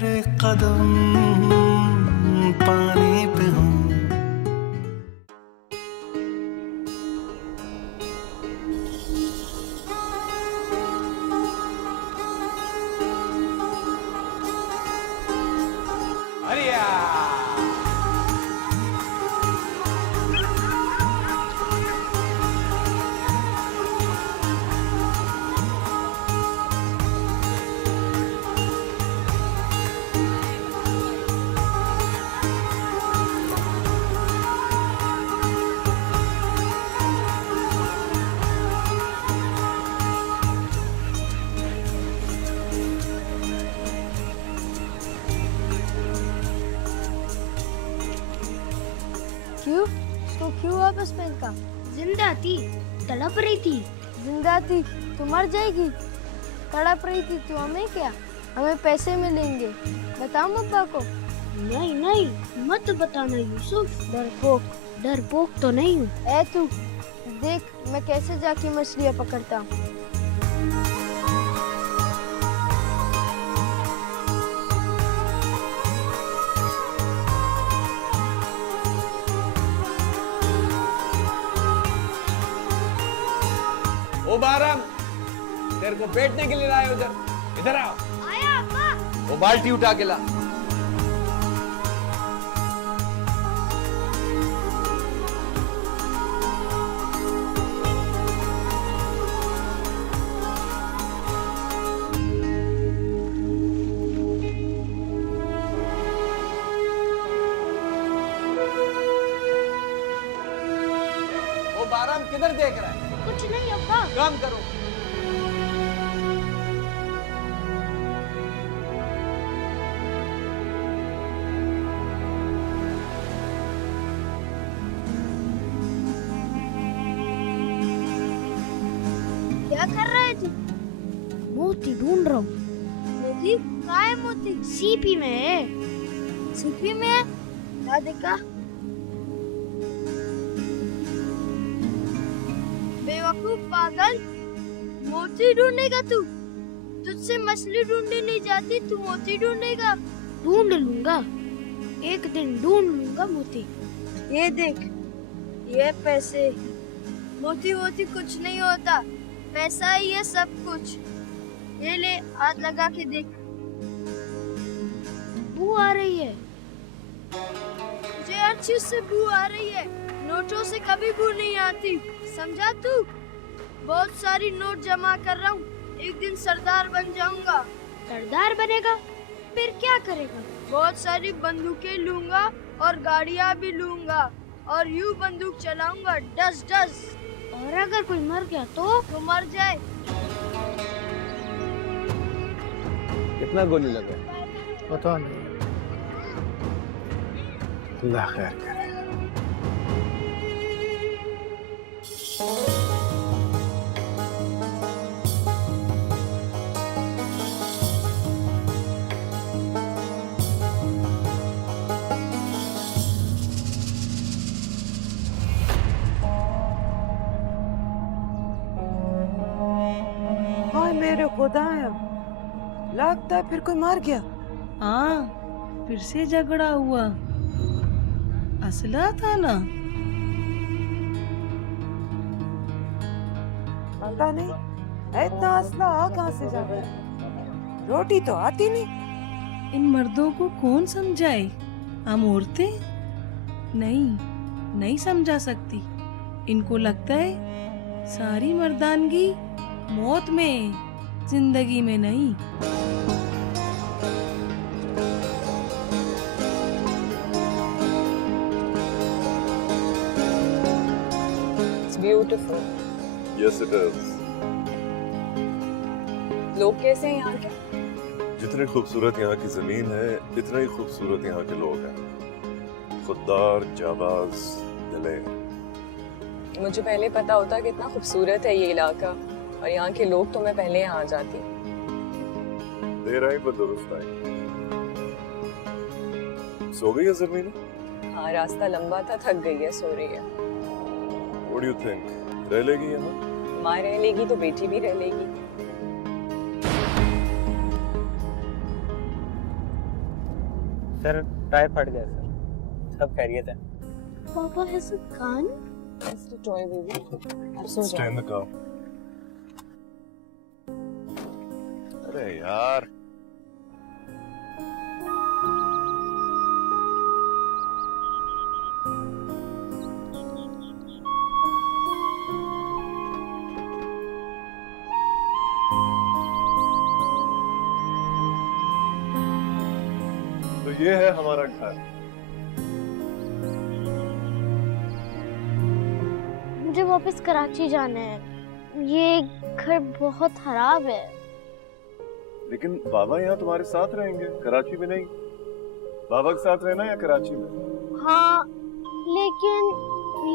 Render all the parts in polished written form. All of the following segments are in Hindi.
तेरे कदम पानी पे हूँ। क्यों? उसको क्यों वापस पहन का? जिंदा थी, तड़प रही थी। जिंदा थी तो मर जाएगी। तड़प रही थी तो हमें क्या? हमें पैसे मिलेंगे। बताओ अब्बा को। नहीं नहीं, मत बताना यूसुफ। डरपोक। डरपोक तो नहीं हूँ। ए तू देख मैं कैसे जाके मछलियाँ पकड़ता हूँ। ओ बारम, तेरे को बैठने के लिए लाए उधर। इधर आओ। आया अब्बा। वो बाल्टी उठा के ला। ओ बारम किधर देख रहा है? कुछ नहीं अब्बा। काम करो। क्या कर रहे थे? मोती ढूंढ रहा हूँ। मोती? कहाँ है मोती? सीपी में है। सीपी में है? क्या देखा? बेवकूफ पागल, मोती ढूंढेगा तू? तुझसे मछली ढूंढने नहीं जाती, तू मोती ढूंढेगा? ढूंढ लूंगा, एक दिन ढूंढ लूंगा मोती। ये देख, ये पैसे। मोती वोती कुछ नहीं होता, पैसा ही है सब कुछ। ये ले, हाथ लगा के देख। बू आ रही है। मुझे हर चीज से बू आ रही है, नोटों से कभी बू नहीं आती, समझा तू? बहुत सारी नोट जमा कर रहा हूँ, एक दिन सरदार बन जाऊंगा। सरदार बनेगा? फिर क्या करेगा? बहुत सारी बंदूकें लूंगा और गाड़ियाँ भी लूंगा और यूं बंदूक चलाऊंगा, डस डस। और अगर कोई मर गया तो मर जाए। कितना गोली लगा? पता नहीं। अल्लाह खैर करे। हाय मेरे खुदाया, लगता है फिर कोई मर गया। हाँ, फिर से झगड़ा हुआ। असला था ना? पता नहीं इतना असला आ कहाँ से जा गया। रोटी तो आती नहीं। इन मर्दों को कौन समझाए? हम औरतें नहीं समझा सकती। इनको लगता है सारी मर्दानगी मौत में है, जिंदगी में नहीं। It's beautiful. Yes, it is. लोग कैसे हैं यहाँ के? जितनी खूबसूरत यहाँ की जमीन है, इतने ही खूबसूरत यहाँ के लोग हैं। खुददार, जाबाज, दिलेर। मुझे पहले पता होता कि इतना खूबसूरत है ये इलाका और यहाँ के लोग, तो मैं पहले यहाँ आ जाती। देर आई पर दुरुस्त आई। सो गई है ज़मीन? हाँ, रास्ता लंबा था, थक गई है, सो रही है। What do you think? रह लेगी यहाँ? माँ रह लेगी तो बेटी भी रह लेगी। सर टायर फट गया सर, सब खैरियत है। पापा has a gun? It's a toy baby. अब सो Stay जाओ। in the car. अरे यार तो ये है हमारा घर। मुझे वापस कराची जाना है। ये घर बहुत खराब है। लेकिन बाबा यहाँ तुम्हारे साथ रहेंगे, कराची में नहीं। बाबा के साथ रहना या कराची में? हाँ, लेकिन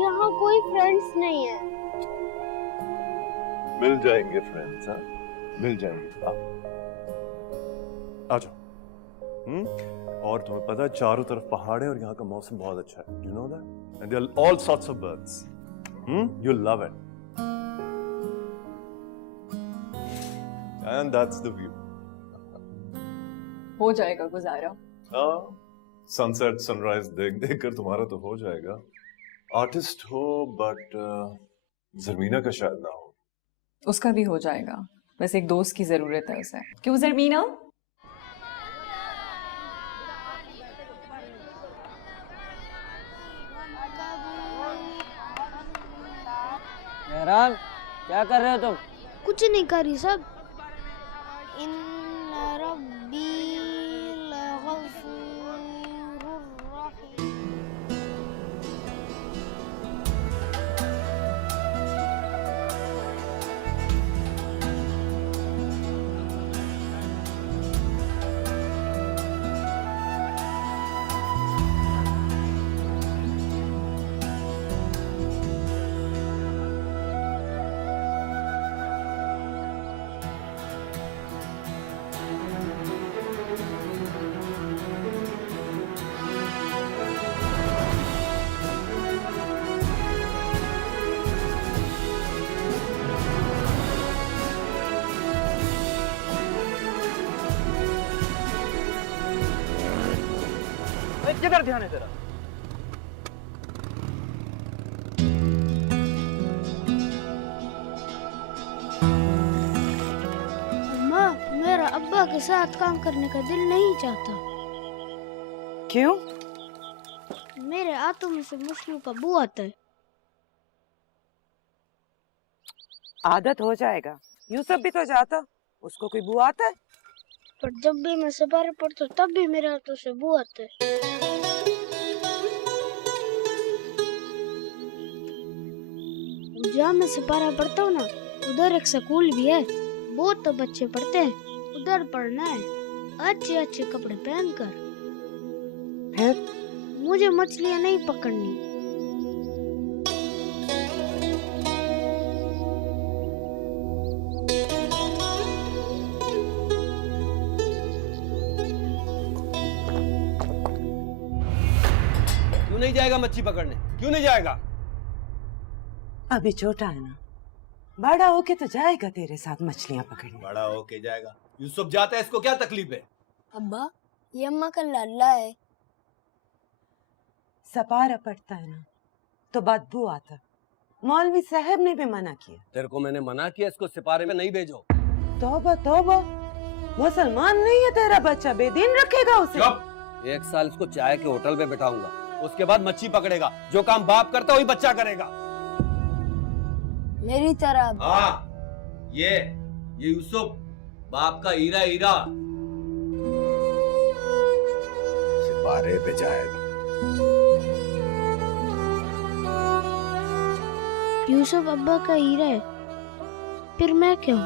यहाँ कोई फ्रेंड्स नहीं है। मिल जाएंगे फ्रेंड्स, हाँ मिल जाएंगे। आ जाओ। और तुम्हें पता है चारों तरफ पहाड़ है और यहाँ का मौसम बहुत अच्छा है। Do you know that? And there are all sorts of birds. You'll love it. And that's the view. हो जाएगा गुजारा। हाँ, सनसेट सनराइज देख देख कर तुम्हारा तो हो जाएगा। आर्टिस्ट हो बट जरमीना का शायद ना हो। उसका भी हो जाएगा, बस एक दोस्त की जरूरत है उसे। क्यों जरमीना? मेहरान, क्या कर रहे हो तुम? कुछ नहीं करी सब। इन्ना रब्बी लगफूरुर रहीम। किधर ध्यान है तेरा? अम्मा, मेरा अब्बा के साथ काम करने का दिल नहीं चाहता। क्यों? मेरे हाथों में से मुश्किल का बू आता है। आदत हो जाएगा। यूसुफ भी तो जाता, उसको कोई बुआ आता है? पर जब भी मैं सफारी पढ़ता तब भी मेरे हाथों से बू आता है। जहाँ मैं सिपारा पढ़ता हूँ ना, उधर एक स्कूल भी है। बहुत तो बच्चे पढ़ते हैं, उधर पढ़ना है अच्छे अच्छे कपड़े पहनकर। फिर मुझे मछलियाँ नहीं पकड़नी। क्यों नहीं जाएगा मच्छी पकड़ने? क्यों नहीं जाएगा? अभी छोटा है ना, बड़ा होके तो जाएगा तेरे साथ मछलियाँ पकड़ने। बड़ा होके जाएगा। यूसुफ जाता है, इसको क्या तकलीफ है? अब्बा, ये अम्मा का लाला है। सपारा पड़ता है ना तो बदबू आता। मौलवी साहब ने भी मना किया। तेरे को मैंने मना किया इसको सिपारे में नहीं भेजो। तौबा तौबा, मुसलमान नहीं है तेरा बच्चा, बेदीन रखेगा उसे। चुप! 1 साल इसको चाय के होटल में बिठाऊंगा, उसके बाद मच्छी पकड़ेगा। जो काम बाप करता वही बच्चा करेगा। मेरी तरह। हाँ, ये यूसुफ बाप का हीरा हीरा सिपारे पे जाएगा। यूसुफ अब्बा का हीरा है, फिर मैं क्यों?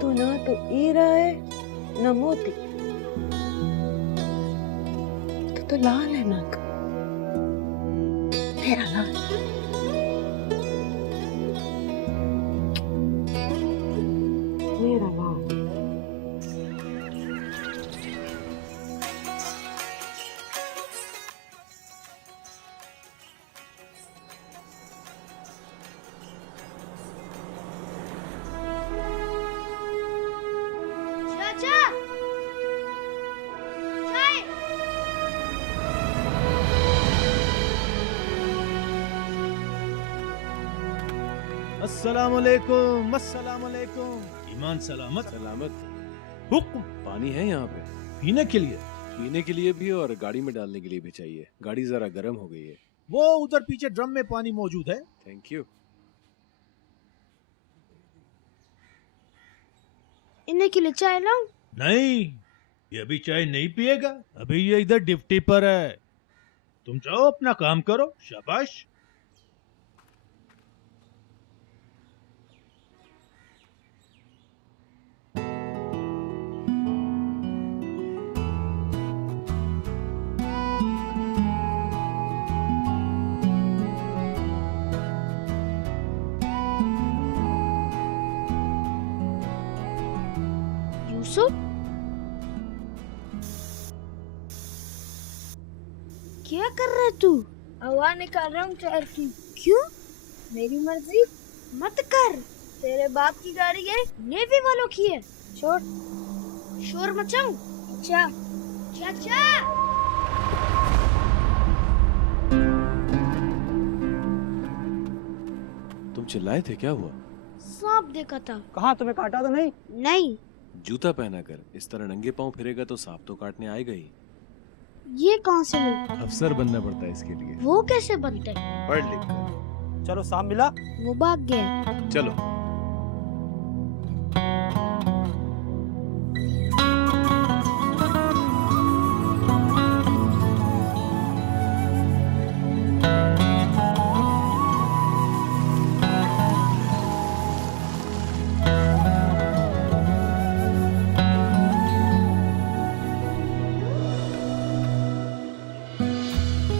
तू ना तो हीरा है न मोती, तो लाल है नाक, मेरा लाल। मेरा लाल। अस्सलाम वालेकुम, अस्सलाम वालेकुम। ईमान सलामत? सलामत। हुक्म। पानी है यहाँ पे? पीने के लिए? पीने के लिए भी और गाड़ी में डालने के लिए भी चाहिए। गाड़ी जरा गर्म हो गई है। वो उधर पीछे ड्रम में पानी मौजूद है। Thank you. इन्हें के लिए चाय लाऊं? नहीं, ये अभी चाय नहीं पिएगा। अभी ये इधर ड्यूटी पर है। तुम जाओ अपना काम करो। शाबाश। यूसुफ, क्या कर रहा है तू? हवा निकाल रहा हूँ टायर की। क्यों? मेरी मर्जी। मत कर। तेरे बाप की गाड़ी है, नेवी वालों की है। छोड़। शोर मचाऊं? अच्छा। चाचा, तुम चिल्लाए थे, क्या हुआ? सांप देखा था। कहाँ, तुम्हें काटा तो नहीं? नहीं। जूता पहना कर इस तरह नंगे पांव फिरेगा तो सांप तो काटने आएगा ही। ये कहाँ से मिला? अफसर बनना पड़ता है इसके लिए। वो कैसे बनते हैं? पढ़ लिख कर। चलो, सांप मिला? वो भाग गया। चलो।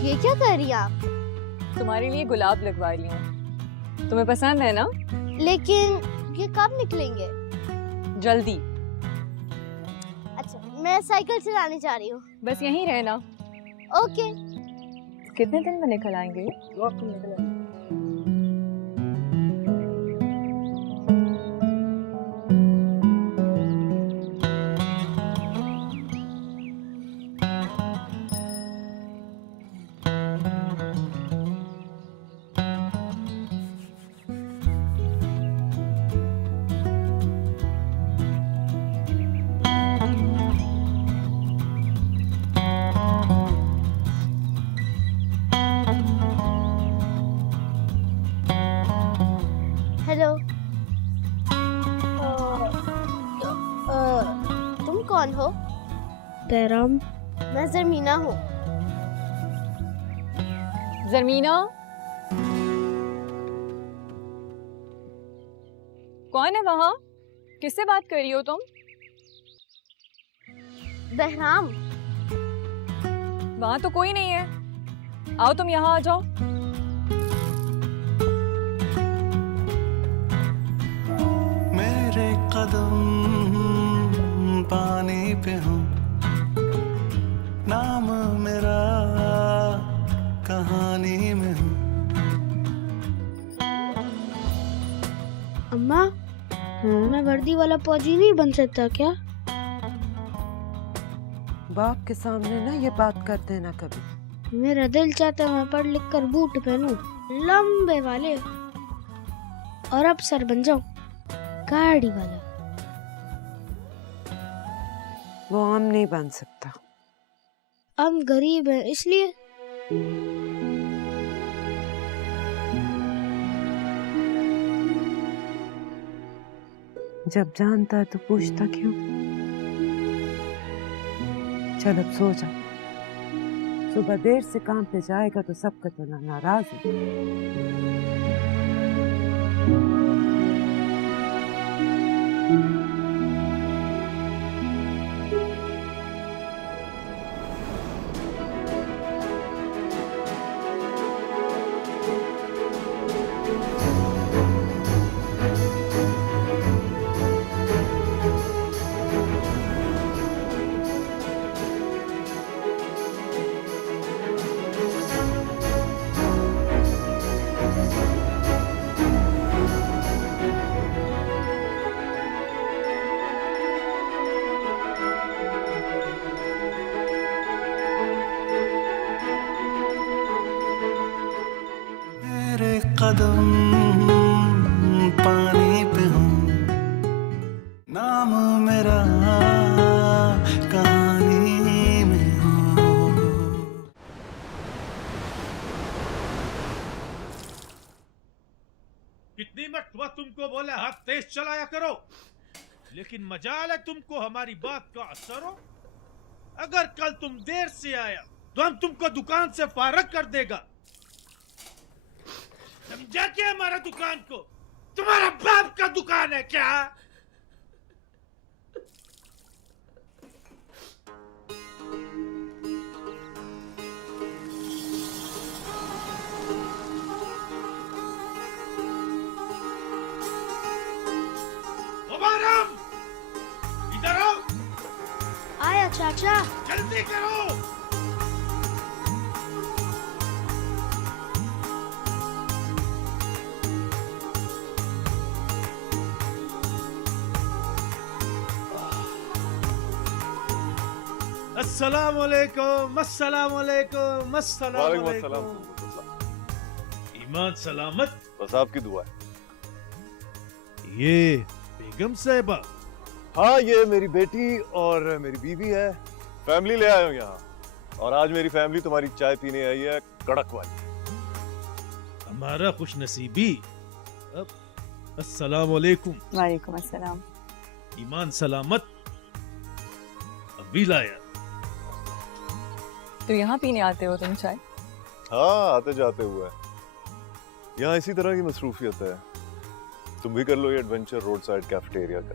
ये क्या कर रही हैं आप? तुम्हारे लिए गुलाब लगवा रही हूँ। तुम्हें पसंद है ना? लेकिन ये कब निकलेंगे? जल्दी। अच्छा, मैं साइकिल चलाने जा रही हूँ। बस यहीं रहना। ओके। कितने दिन में निकल आएंगे? हेलो। तुम कौन हो? बैराम। मैं जरमीना हूँ। जरमीना? कौन है वहाँ? किससे बात कर रही हो तुम? बहराम। वहाँ तो कोई नहीं है। आओ तुम यहाँ आ जाओ। मेरे कदम पानी पे हो, नाम मेरा कहानी में हो। अम्मा, मैं वर्दी वाला फौजी नहीं बन सकता क्या? बाप के सामने ना ये बात कर देना कभी। मेरा दिल चाहता है मैं पढ़ लिख कर बूट पहनूं, लंबे वाले, और अफसर बन जाऊं, गाड़ी वाला। वो हम नहीं बन सकता। हम गरीब हैं इसलिए। जब जानता है तो पूछता क्यों? चल अब सो जा। सुबह देर से काम पे जाएगा तो सबका तो नाराज है। कदम पानी पे हूँ, नाम मेरा कहानी में हो। कितनी मरतबा तुमको बोले हाथ तेज चलाया करो, लेकिन मजाल है तुमको हमारी बात का असर हो। अगर कल तुम देर से आया तो हम तुमको दुकान से फारग कर देगा। समझा क्या हमारा दुकान को? तुम्हारा बाप का दुकान है क्या? मुबारक, इधर आओ। आया चाचा। जल्दी करो। अस्सलाम वालेकुम, अस्सलाम वालेकुम, अस्सलाम वालेकुम वालेकुम। अस्सलाम। ईमान सलामत। बस आपकी दुआ है। ये बेगम साहिबा। हाँ, ये मेरी बेटी और मेरी बीवी है। फैमिली ले आए हो यहाँ, और आज मेरी फैमिली तुम्हारी चाय पीने आई है, कड़क वाली। हमारा खुश नसीबी। अस्सलाम वालेकुम। वालेकुम अस्सलाम। ईमान सलामत। अभी लाया। तो यहाँ पीने आते हो तुम चाय? हाँ, आते जाते हुए। यहाँ इसी तरह की मसरूफियत है। तुम भी कर लो ये एडवेंचर रोड साइड कैफेटेरिया का।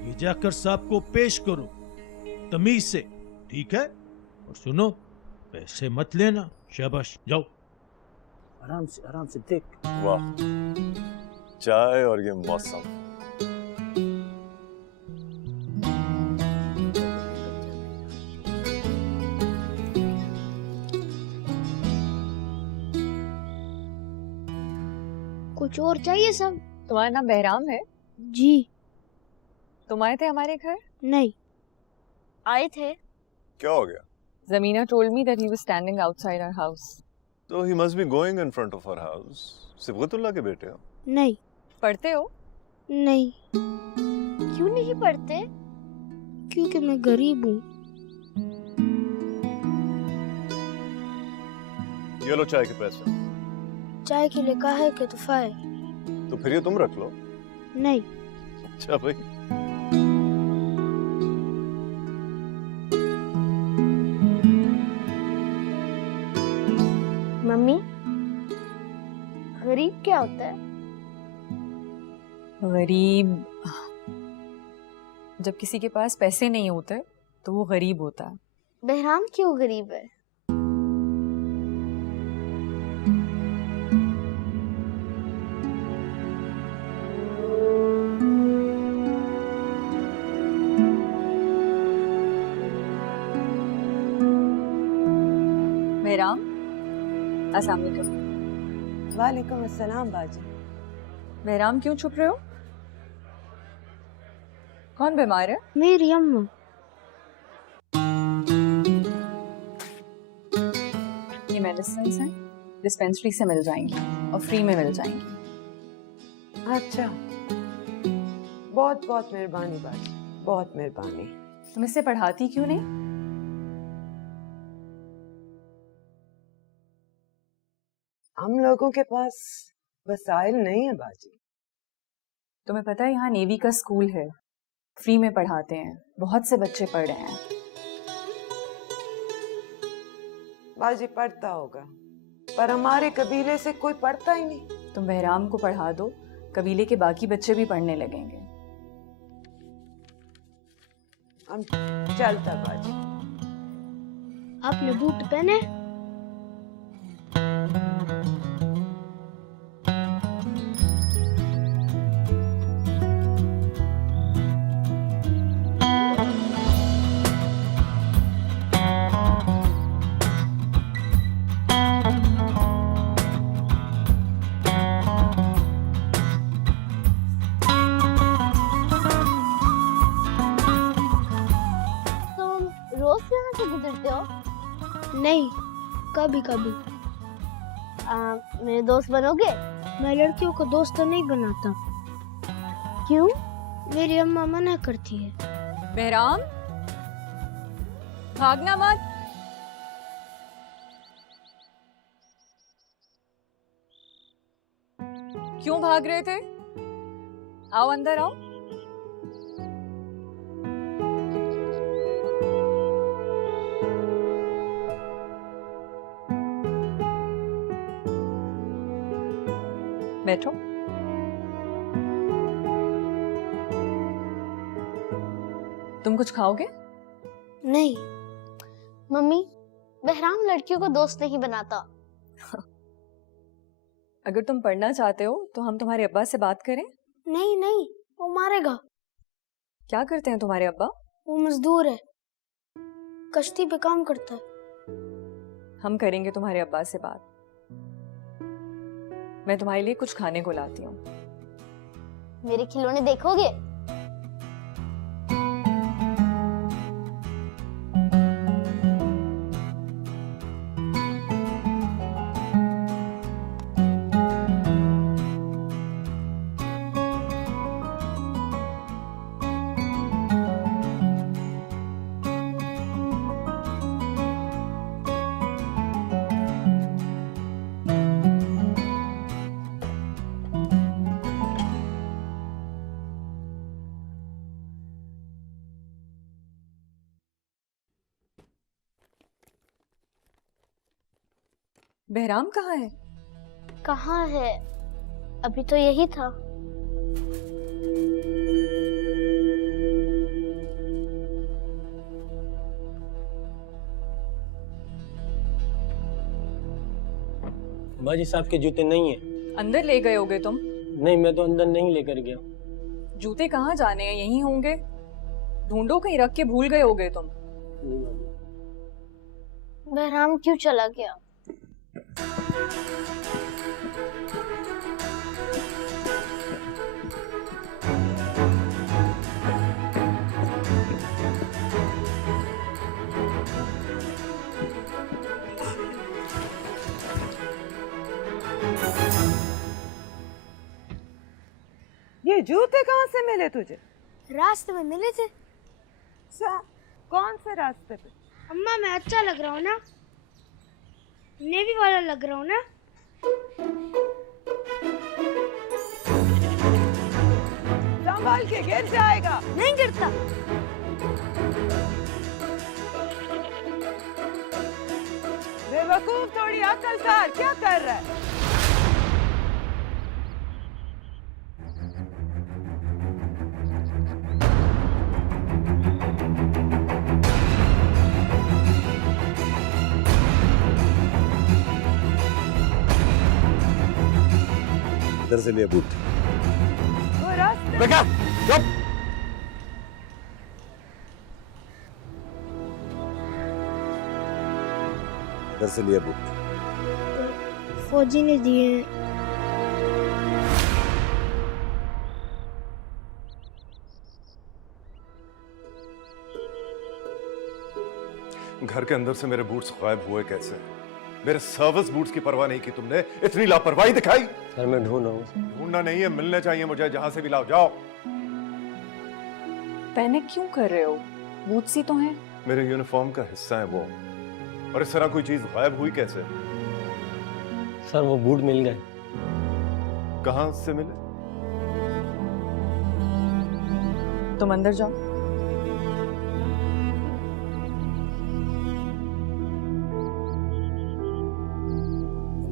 ये जाकर साहब को पेश करो तमीज से, ठीक है? और सुनो, पैसे मत लेना। शाबाश, जाओ। आराम से देख। वाह, चाय और ये मौसम। कुछ और चाहिए सब? तुम्हारा नाम बहराम है? जी। तुम आए थे हमारे घर? नहीं। आए थे। क्या हो गया? Zamina told me that he was standing outside our house. So he must be going in front of our house. Sibgatullah के बेटे हो? नहीं। पढ़ते हो? नहीं। क्यों नहीं पढ़ते? क्योंकि मैं गरीब हूँ। ये लो चाय के पैसे। चाय के लिए कहा है कि तोहफा है। तो फिर ये तुम रख लो। नहीं। अच्छा भाई। मम्मी, गरीब क्या होता है? गरीब जब किसी के पास पैसे नहीं होते तो वो गरीब होता है। बहराम क्यों गरीब है? बहराम, अस्सलाम वालेकुम। वालेकुम अस्सलाम बाजी। बहराम, क्यों छुप रहे हो? कौन बीमार है? मेरी अम्मा। ये मेडिसिन हैं, डिस्पेंसरी से मिल जाएंगी और फ्री में मिल जाएंगी। अच्छा, बहुत बहुत मेहरबानी बाजी, बहुत मेहरबानी। तुम इससे पढ़ाती क्यों नहीं? हम लोगों के पास वसाइल नहीं है बाजी। तुम्हें पता है यहाँ नेवी का स्कूल है, फ्री में पढ़ाते हैं, बहुत से बच्चे पढ़ रहे हैं। बाजी पढ़ता होगा, पर हमारे कबीले से कोई पढ़ता ही नहीं। तुम बहराम को पढ़ा दो, कबीले के बाकी बच्चे भी पढ़ने लगेंगे। हम चलता बाजी। आपने बूट पहने? रोज यहाँ से गुजरते हो? नहीं, कभी कभी। मेरे दोस्त बनोगे? मैं लड़कियों को दोस्त तो नहीं बनाता। क्यों? मेरी अम्मा मना करती है। बहराम, भागना मत। क्यों भाग रहे थे? आओ अंदर आओ। बैठो। तुम कुछ खाओगे? नहीं मम्मी, बहराम लड़कियों को दोस्त नहीं बनाता। अगर तुम पढ़ना चाहते हो तो हम तुम्हारे अब्बा से बात करें। नहीं नहीं, वो मारेगा। क्या करते हैं तुम्हारे अब्बा? वो मजदूर है, कश्ती पे काम करता है। हम करेंगे तुम्हारे अब्बा से बात। मैं तुम्हारे लिए कुछ खाने को लाती हूँ। मेरे खिलौने देखोगे? बहराम कहाँ है? कहाँ है? अभी तो यही था। बाजी साहब के जूते नहीं है। अंदर ले गए होगे तुम? नहीं, मैं तो अंदर नहीं लेकर गया। जूते कहाँ जाने हैं? यहीं होंगे। ढूंढो, कहीं रख के भूल गए होगे तुम। बहराम क्यों चला गया? ये जूते कहाँ से मिले तुझे? रास्ते में मिले थे। कौन से रास्ते पे? अम्मा, मैं अच्छा लग रहा हूँ ना? नेवी वाला लग रहा हूँ ना? संभाल के, गिर जाएगा। नहीं गिरता। बेवकूफ, थोड़ी अकल कर। क्या कर रहा है? इधर से लिए बूट। वो रास्ते। बेटा चुप। इधर से लिए बूट। फौजी ने दिए। घर के अंदर से मेरे बूट्स गायब हुए कैसे? मेरे सर्विस बूट्स की परवाह नहीं की तुमने, इतनी लापरवाही दिखाई। सर मैं ढूंढ रहा हूँ। ढूंढना नहीं है, मिलने चाहिए मुझे। जहां से भी लाओ, जाओ। पैनिक क्यों कर रहे हो? बूट्स ही तो हैं। मेरे यूनिफॉर्म का हिस्सा है वो, और इस तरह कोई चीज गायब हुई कैसे? सर वो बूट मिल गए। कहां से मिले? तुम अंदर जाओ।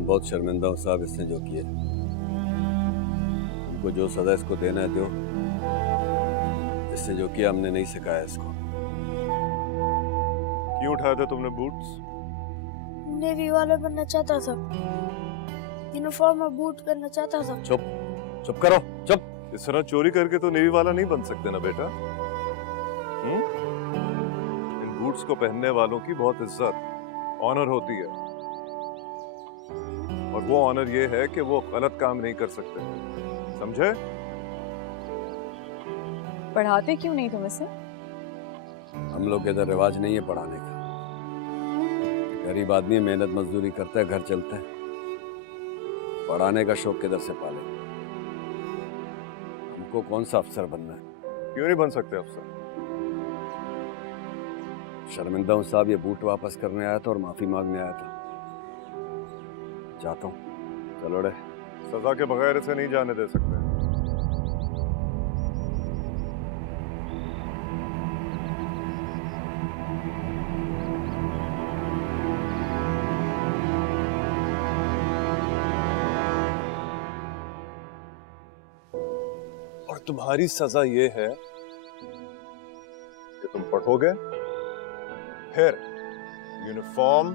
बहुत शर्मिंदा हूँ साहब इसने जो किया। हमको जो सजा इसको देना है दो। इसने जो किया हमने नहीं सिखाया इसको। क्यों उठाया था तुमने बूट्स? नेवी वाला बनना चाहता था। यूनिफॉर्म और बूट पहनना चाहता था। चुप, चुप करो, चुप। इस तरह चोरी करके तो नेवी वाला नहीं बन सकते ना बेटा। इन बूट्स को पहनने वालों की बहुत इज्जत, ऑनर होती है, और वो ऑनर ये है कि वो गलत काम नहीं कर सकते, समझे? पढ़ाते क्यों नहीं तुम इसे? हम लोग के इधर रिवाज नहीं है पढ़ाने का। गरीब आदमी मेहनत मजदूरी करता है, घर चलता है। पढ़ाने का शौक किधर से पाले? हमको कौन सा अफसर बनना है? क्यों नहीं बन सकते अफसर? शर्मिंदा हूं साहब, ये बूट वापस करने आया था और माफी मांगने आया था। जाता हूँ। चलो रे, सजा के बगैर इसे नहीं जाने दे सकते। और तुम्हारी सजा ये है कि तुम पढ़ोगे, फिर यूनिफॉर्म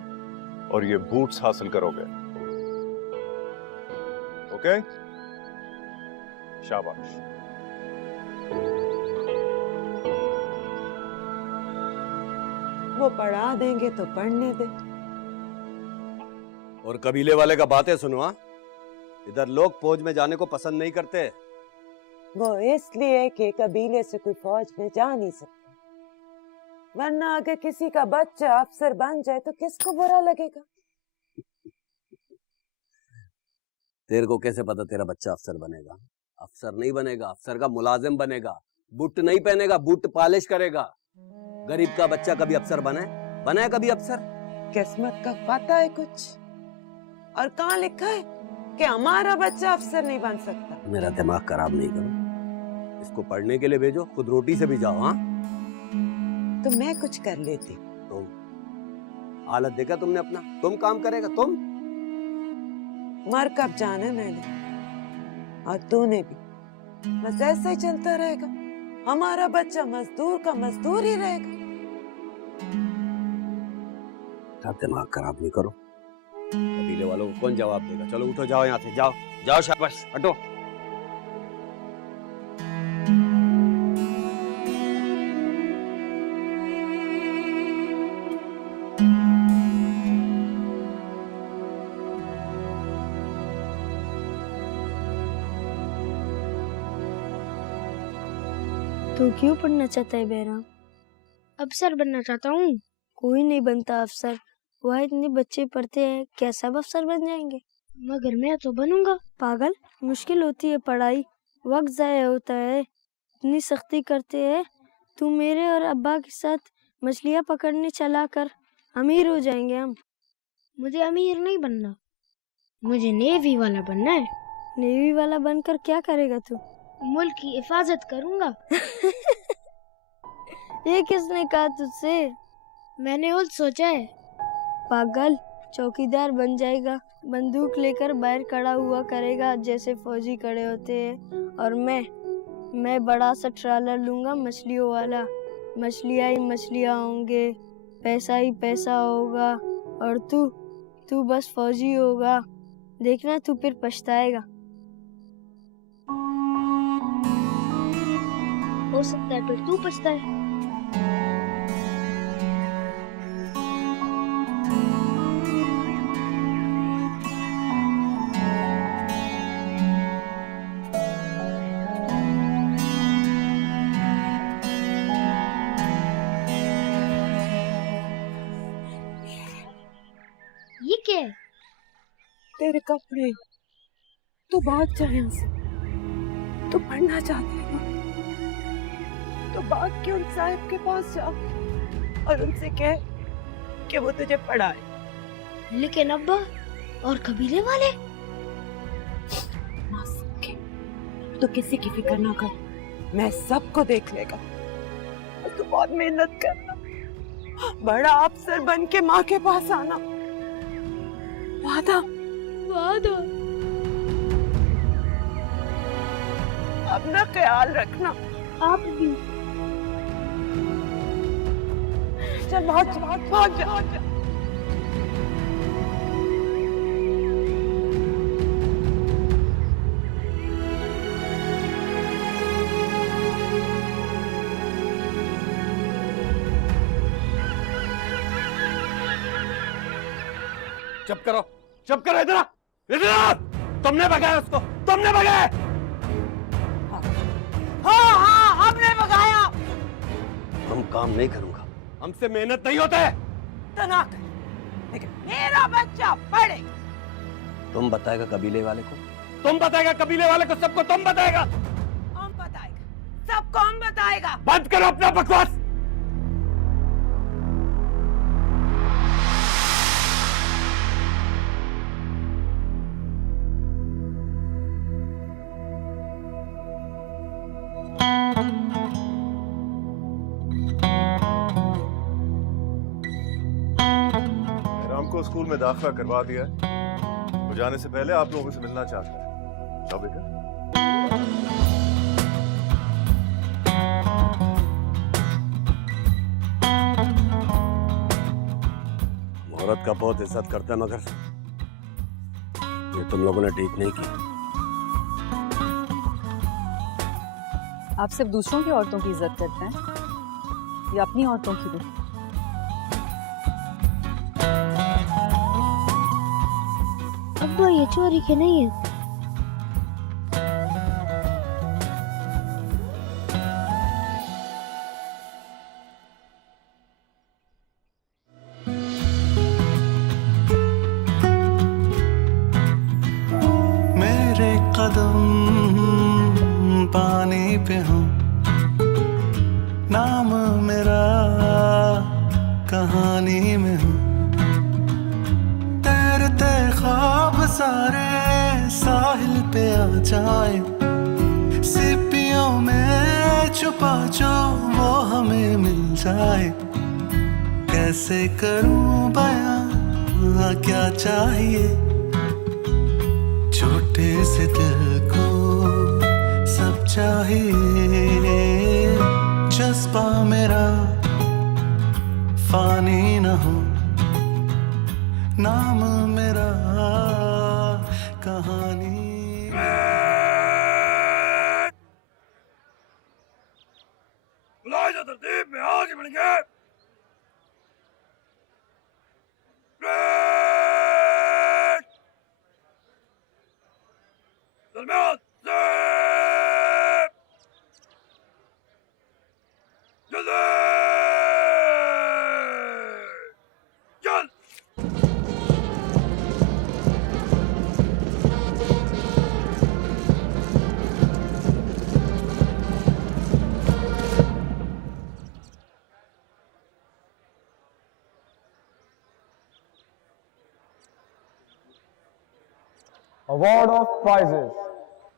और ये बूट्स हासिल करोगे। ओके? शाबाश। वो पढ़ा देंगे तो पढ़ने दे। और कबीले वाले का बातें सुनो। हाँ, इधर लोग फौज में जाने को पसंद नहीं करते। वो इसलिए कि कबीले से कोई फौज में जा नहीं सकता, वरना अगर किसी का बच्चा अफसर बन जाए तो किसको बुरा लगेगा? तेरे को कैसे पता तेरा बच्चा अफसर बनेगा? अफसर नहीं बनेगा, अफसर का मुलाजिम बनेगा। बूट नहीं पहनेगा, बूट पॉलिश करेगा। गरीब का बच्चा कभी अफसर बने कभी अफसर? किस्मत का पता है कुछ? और कहाँ लिखा है कि हमारा बच्चा अफसर नहीं बन सकता? मेरा दिमाग खराब नहीं करो। इसको पढ़ने के लिए भेजो, खुद रोटी से भी जाओ। हाँ, तो मैं कुछ कर लेती। तो हालत देखा तुमने अपना? तुम काम करेगा तुम? मर कब जाना मैंने और तूने भी। बस ऐसा ही चलता रहेगा। हमारा बच्चा मजदूर का मजदूर ही रहेगा। दिमाग खराब नहीं करो। कबीले वालों को कौन जवाब देगा? चलो उठो, जाओ यहाँ से, जाओ जाओ, शाबाश, हटो। तू क्यों पढ़ना चाहता है बेराम? अफसर बनना चाहता हूँ। कोई नहीं बनता अफसर। वह इतने बच्चे पढ़ते हैं, क्या सब अफसर बन जाएंगे? मगर मैं तो बनूंगा। पागल, मुश्किल होती है पढ़ाई, वक्त जाया होता है, इतनी सख्ती करते हैं। तू मेरे और अब्बा के साथ मछलियाँ पकड़ने चला कर, अमीर हो जाएंगे हम। मुझे अमीर नहीं बनना, मुझे नेवी वाला बनना है। नेवी वाला बनकर क्या करेगा तू? मुल्क की हिफाजत करूंगा। ये किसने कहा तुझसे? मैंने खुद सोचा है। पागल, चौकीदार बन जाएगा, बंदूक लेकर बाहर खड़ा हुआ करेगा जैसे फौजी खड़े होते हैं। और मैं बड़ा सा ट्रालर लूंगा मछलियों वाला। मछलियाँ ही मछलियाँ होंगे, पैसा ही पैसा होगा, और तू बस फौजी होगा। देखना तू फिर पछताएगा। हो सकता है फिर तू पछताए। ये क्या है? तेरे कपड़े। तू भाग जा यहाँ से। तू पढ़ना चाहती है ना? तो भाग के उन साहब के पास जा और उनसे कह कि वो तुझे पढ़ाए। लेकिन अब्बा और कबीले वाले? तो किसी की फिक्र ना कर, मैं सबको देख लेगा। और तू बहुत मेहनत करना, बड़ा अफसर बन के माँ के पास आना। वादा? अपना ख्याल रखना। आप भी। चल भाग जा। चुप करो, इधर आ! तुमने भगाया उसको, तुमने भगाया। हाँ, हमने भगाया। हम काम नहीं करूंगा, हमसे मेहनत नहीं होता है। तो ना कर, लेकिन मेरा बच्चा पढ़े। तुम बताएगा कबीले वाले को? तुम बताएगा कबीले वाले को, सबको तुम बताएगा? कौन बताएगा? सब कौन बताएगा? बंद करो अपना बकवास। राम को स्कूल में दाखिला करवा दिया है। वो जाने से पहले आप लोगों से मिलना चाहता है। जाओ बेटा। औरत का बहुत इज्जत करता है, मगर ये तुम लोगों ने ठीक नहीं की। आप सिर्फ दूसरों की औरतों की इज्जत करते हैं या अपनी औरतों की भी? अब्बा ये चोरी के नहीं है। मेरे कदम पानी पे हो, नाम मेरा कहानी में हो। तैरते ख्वाब सारे साहिल पे आ जाए, सीपियों में छुपा जो वो हमें मिल जाए। कैसे करूं बयां क्या चाहिए, छोटे से दिल को सब चाहिए। जज्बा मेरा फानी न हो, नाम मेरा कहानी। बुलाए जा तरतीब में, आगे बढ़ेंगे। दरमियान से जल्दी चल। Award of prizes.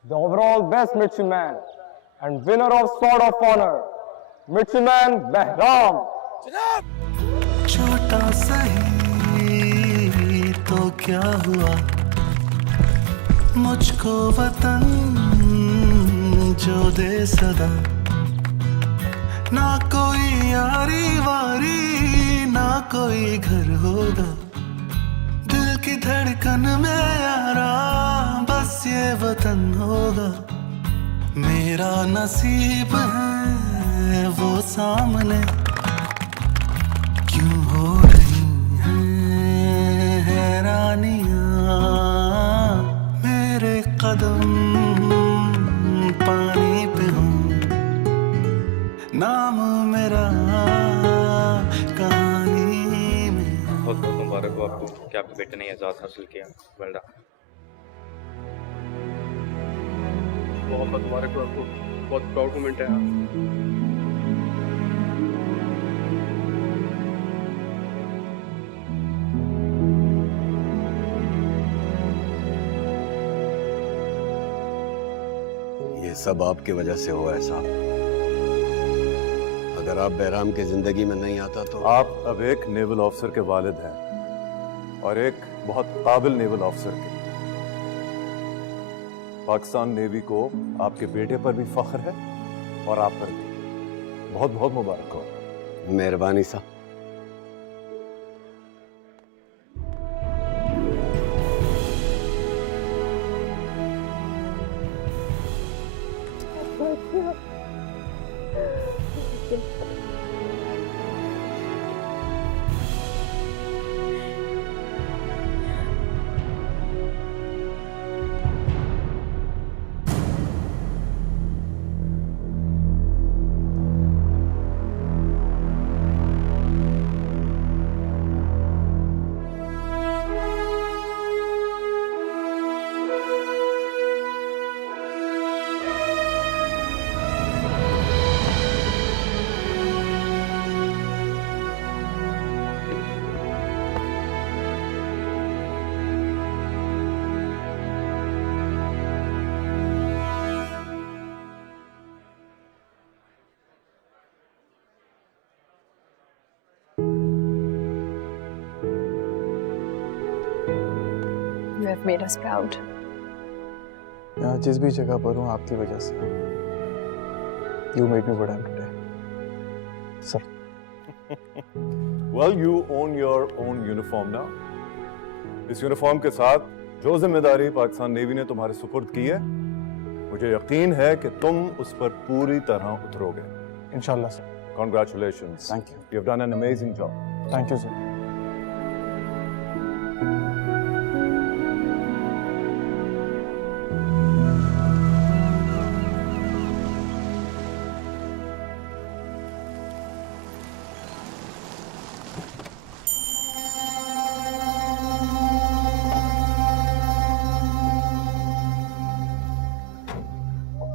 The overall best midshipman and winner of Sword of Honor, Midshipman Behram. छोटा सही तो क्या हुआ, मुझको वतन जो दे सदा। ना कोई यारी वारी, ना कोई घर होगा, दिल की धड़कन में यारा बस ये वतन होगा। मेरा नसीब है वो सामने, क्यों हो रही हैं हैरानियां। मेरे कदम पानी पे हो, नाम मेरा कहानी में। बहुत बहुत मुबारक हो आपको कि आपके बेटे ने एजाज़ हासिल किया। Well done. बहुत बहुत मुबारक हो आपको, बहुत प्राउड मोमेंट है। ये सब आपकी वजह से हुआ है साहब। अगर आप बहराम की जिंदगी में नहीं आता तो। आप अब एक नेवल ऑफिसर के वालिद हैं और एक बहुत काबिल नेवल ऑफिसर के। पाकिस्तान नेवी को आपके बेटे पर भी फख्र है और आप पर भी। बहुत बहुत मुबारक हो। मेहरबानी साहब। You have made us proud. यहाँ जिस भी जगह पर हूँ आपकी वजह से। You made me what I am today. Sir. Well, you own your own uniform now. इस यूनिफॉर्म के साथ जो जिम्मेदारी पाकिस्तान नेवी ने तुम्हारे सुपुर्द की है, मुझे यकीन है कि तुम उस पर पूरी तरह उतरोगे। इंशाल्लाह sir. Congratulations. Thank you. You have done an amazing job. Thank you, sir.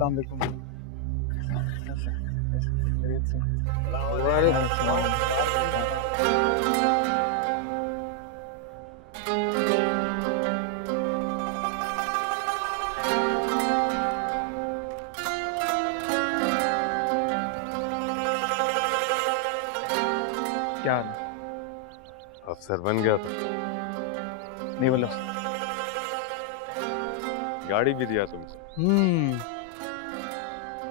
अस्सलाम वालेकुम। क्या हाल है? अफसर बन गया था। नहीं बोला। गाड़ी भी दिया तुमसे।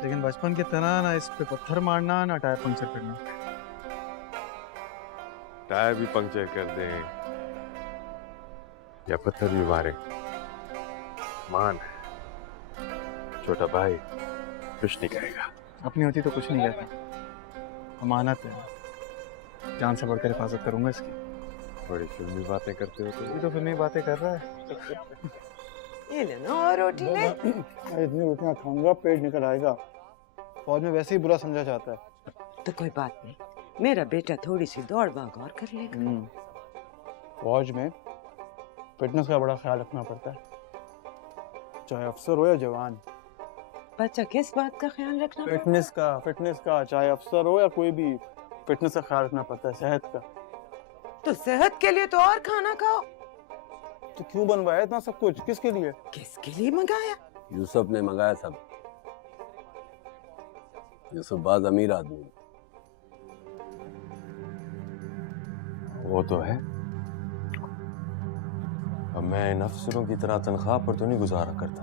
लेकिन बचपन की तरह ना इस पे पत्थर मारना ना टायर पंक्चर करना। टायर भी पंक्चर कर दे या पत्थर भी मारे, मान छोटा भाई कुछ नहीं कहेगा। अपनी होती तो कुछ नहीं कहता। अमानत है, जान से बढ़कर हिफाजत करूंगा इसकी। बड़ी फिल्मी बातें करते हो तुम। तो फिल्मी बातें कर रहा है। ये लेना और रोटी ले। इतनी रोटियां खाऊंगा पेट निकल आएगा। फौज में वैसे ही बुरा समझा जाता है। तो कोई बात नहीं, मेरा बेटा थोड़ी सी दौड़ भाग और कर लेगा। फौज में फिटनेस का बड़ा ख्याल रखना पड़ता है, चाहे अफसर हो या जवान। बच्चा किस बात का ख्याल रखना? फिटनेस का चाहे अफसर हो या कोई भी, फिटनेस का ख्याल रखना पड़ता है, सेहत का। तो सेहत के लिए तो और खाना खाओ। तो क्यों बनवाया इतना सब कुछ? किसके लिए? किसके लिए मंगाया? यूसुफ ने मंगाया सब। यूसुफ बाज अमीर आदमी। वो तो है, अब मैं इन अफसरों की तरह तनख्वाह पर तो नहीं गुजारा करता।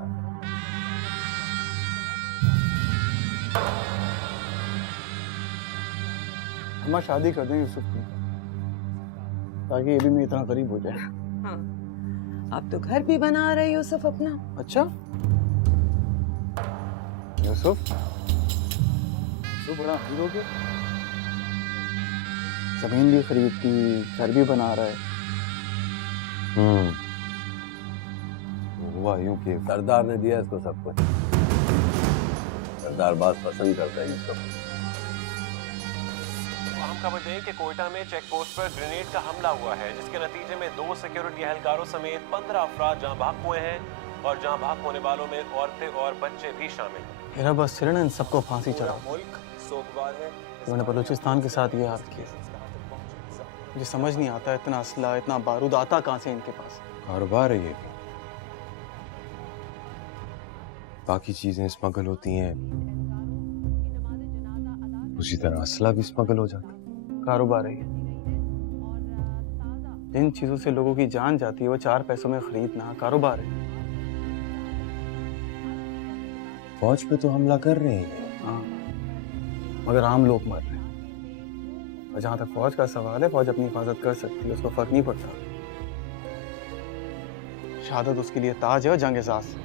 हम शादी कर दें यूसुफ की, ताकि ये भी मेरी इतना करीब हो जाए। हाँ, आप तो घर भी बना रहे यूसुफ अपना। अच्छा, यूसुफ तो बड़ा हीरो के, जमीन भी खरीदती, घर भी बना रहा है। हुआ यूं कि सरदार ने दिया इसको सब कुछ। सरदार बात पसंद करता है यूसुफ। हम खबर दें कि कोयटा में चेक पोस्ट पर ग्रेनेड का हमला हुआ है, जिसके नतीजे में 2 सिक्योरिटी एहलकारों समेत 15 अफराद जहां भाग हुए हैं और जहां भाग होने वालों में औरतें और बच्चे भी शामिल हैं। मेरा बस सिर ना इन सबको फांसी चढ़ा। मुल्क सोगवार है। मैंने बलूचिस्तान के साथ ये हाथ किया। मुझे समझ नहीं आता इतना असला, इतना बारूद आता कहाँ से इनके पास। कारोबार है ये, बाकी चीजें स्मगल होती हैं, उसी तरह असला भी स्मगल हो जाता है। कारोबार है ये। जिन चीजों से लोगों की जान जाती है वो 4 पैसों में खरीदना कारोबार है। फौज पे तो हमला कर रहे हैं। हाँ, मगर आम लोग मर रहे हैं। और जहां तक फौज का सवाल है, फौज अपनी हिफाजत कर सकती है, उसको फर्क नहीं पड़ता। शहादत उसके लिए ताज है और जंग एहसास।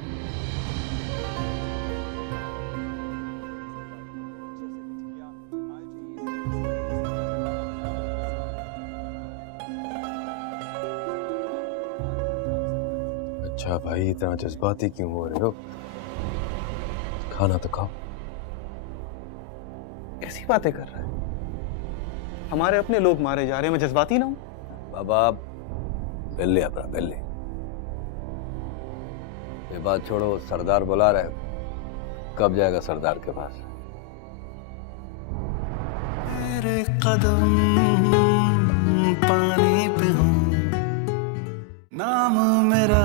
अच्छा भाई, इतना जज्बाती क्यों हो रहे हो? खाना तो खाओ। ऐसी बातें कर रहा है। हमारे अपने लोग मारे जा रहे हैं, मैं जज्बाती ना हूं? बाबा बेल्ले अपना बेल्ले, ये बात छोड़ो। सरदार बुला रहे, कब जाएगा सरदार के पास? मेरे कदम पानी पे हूँ, नाम मेरा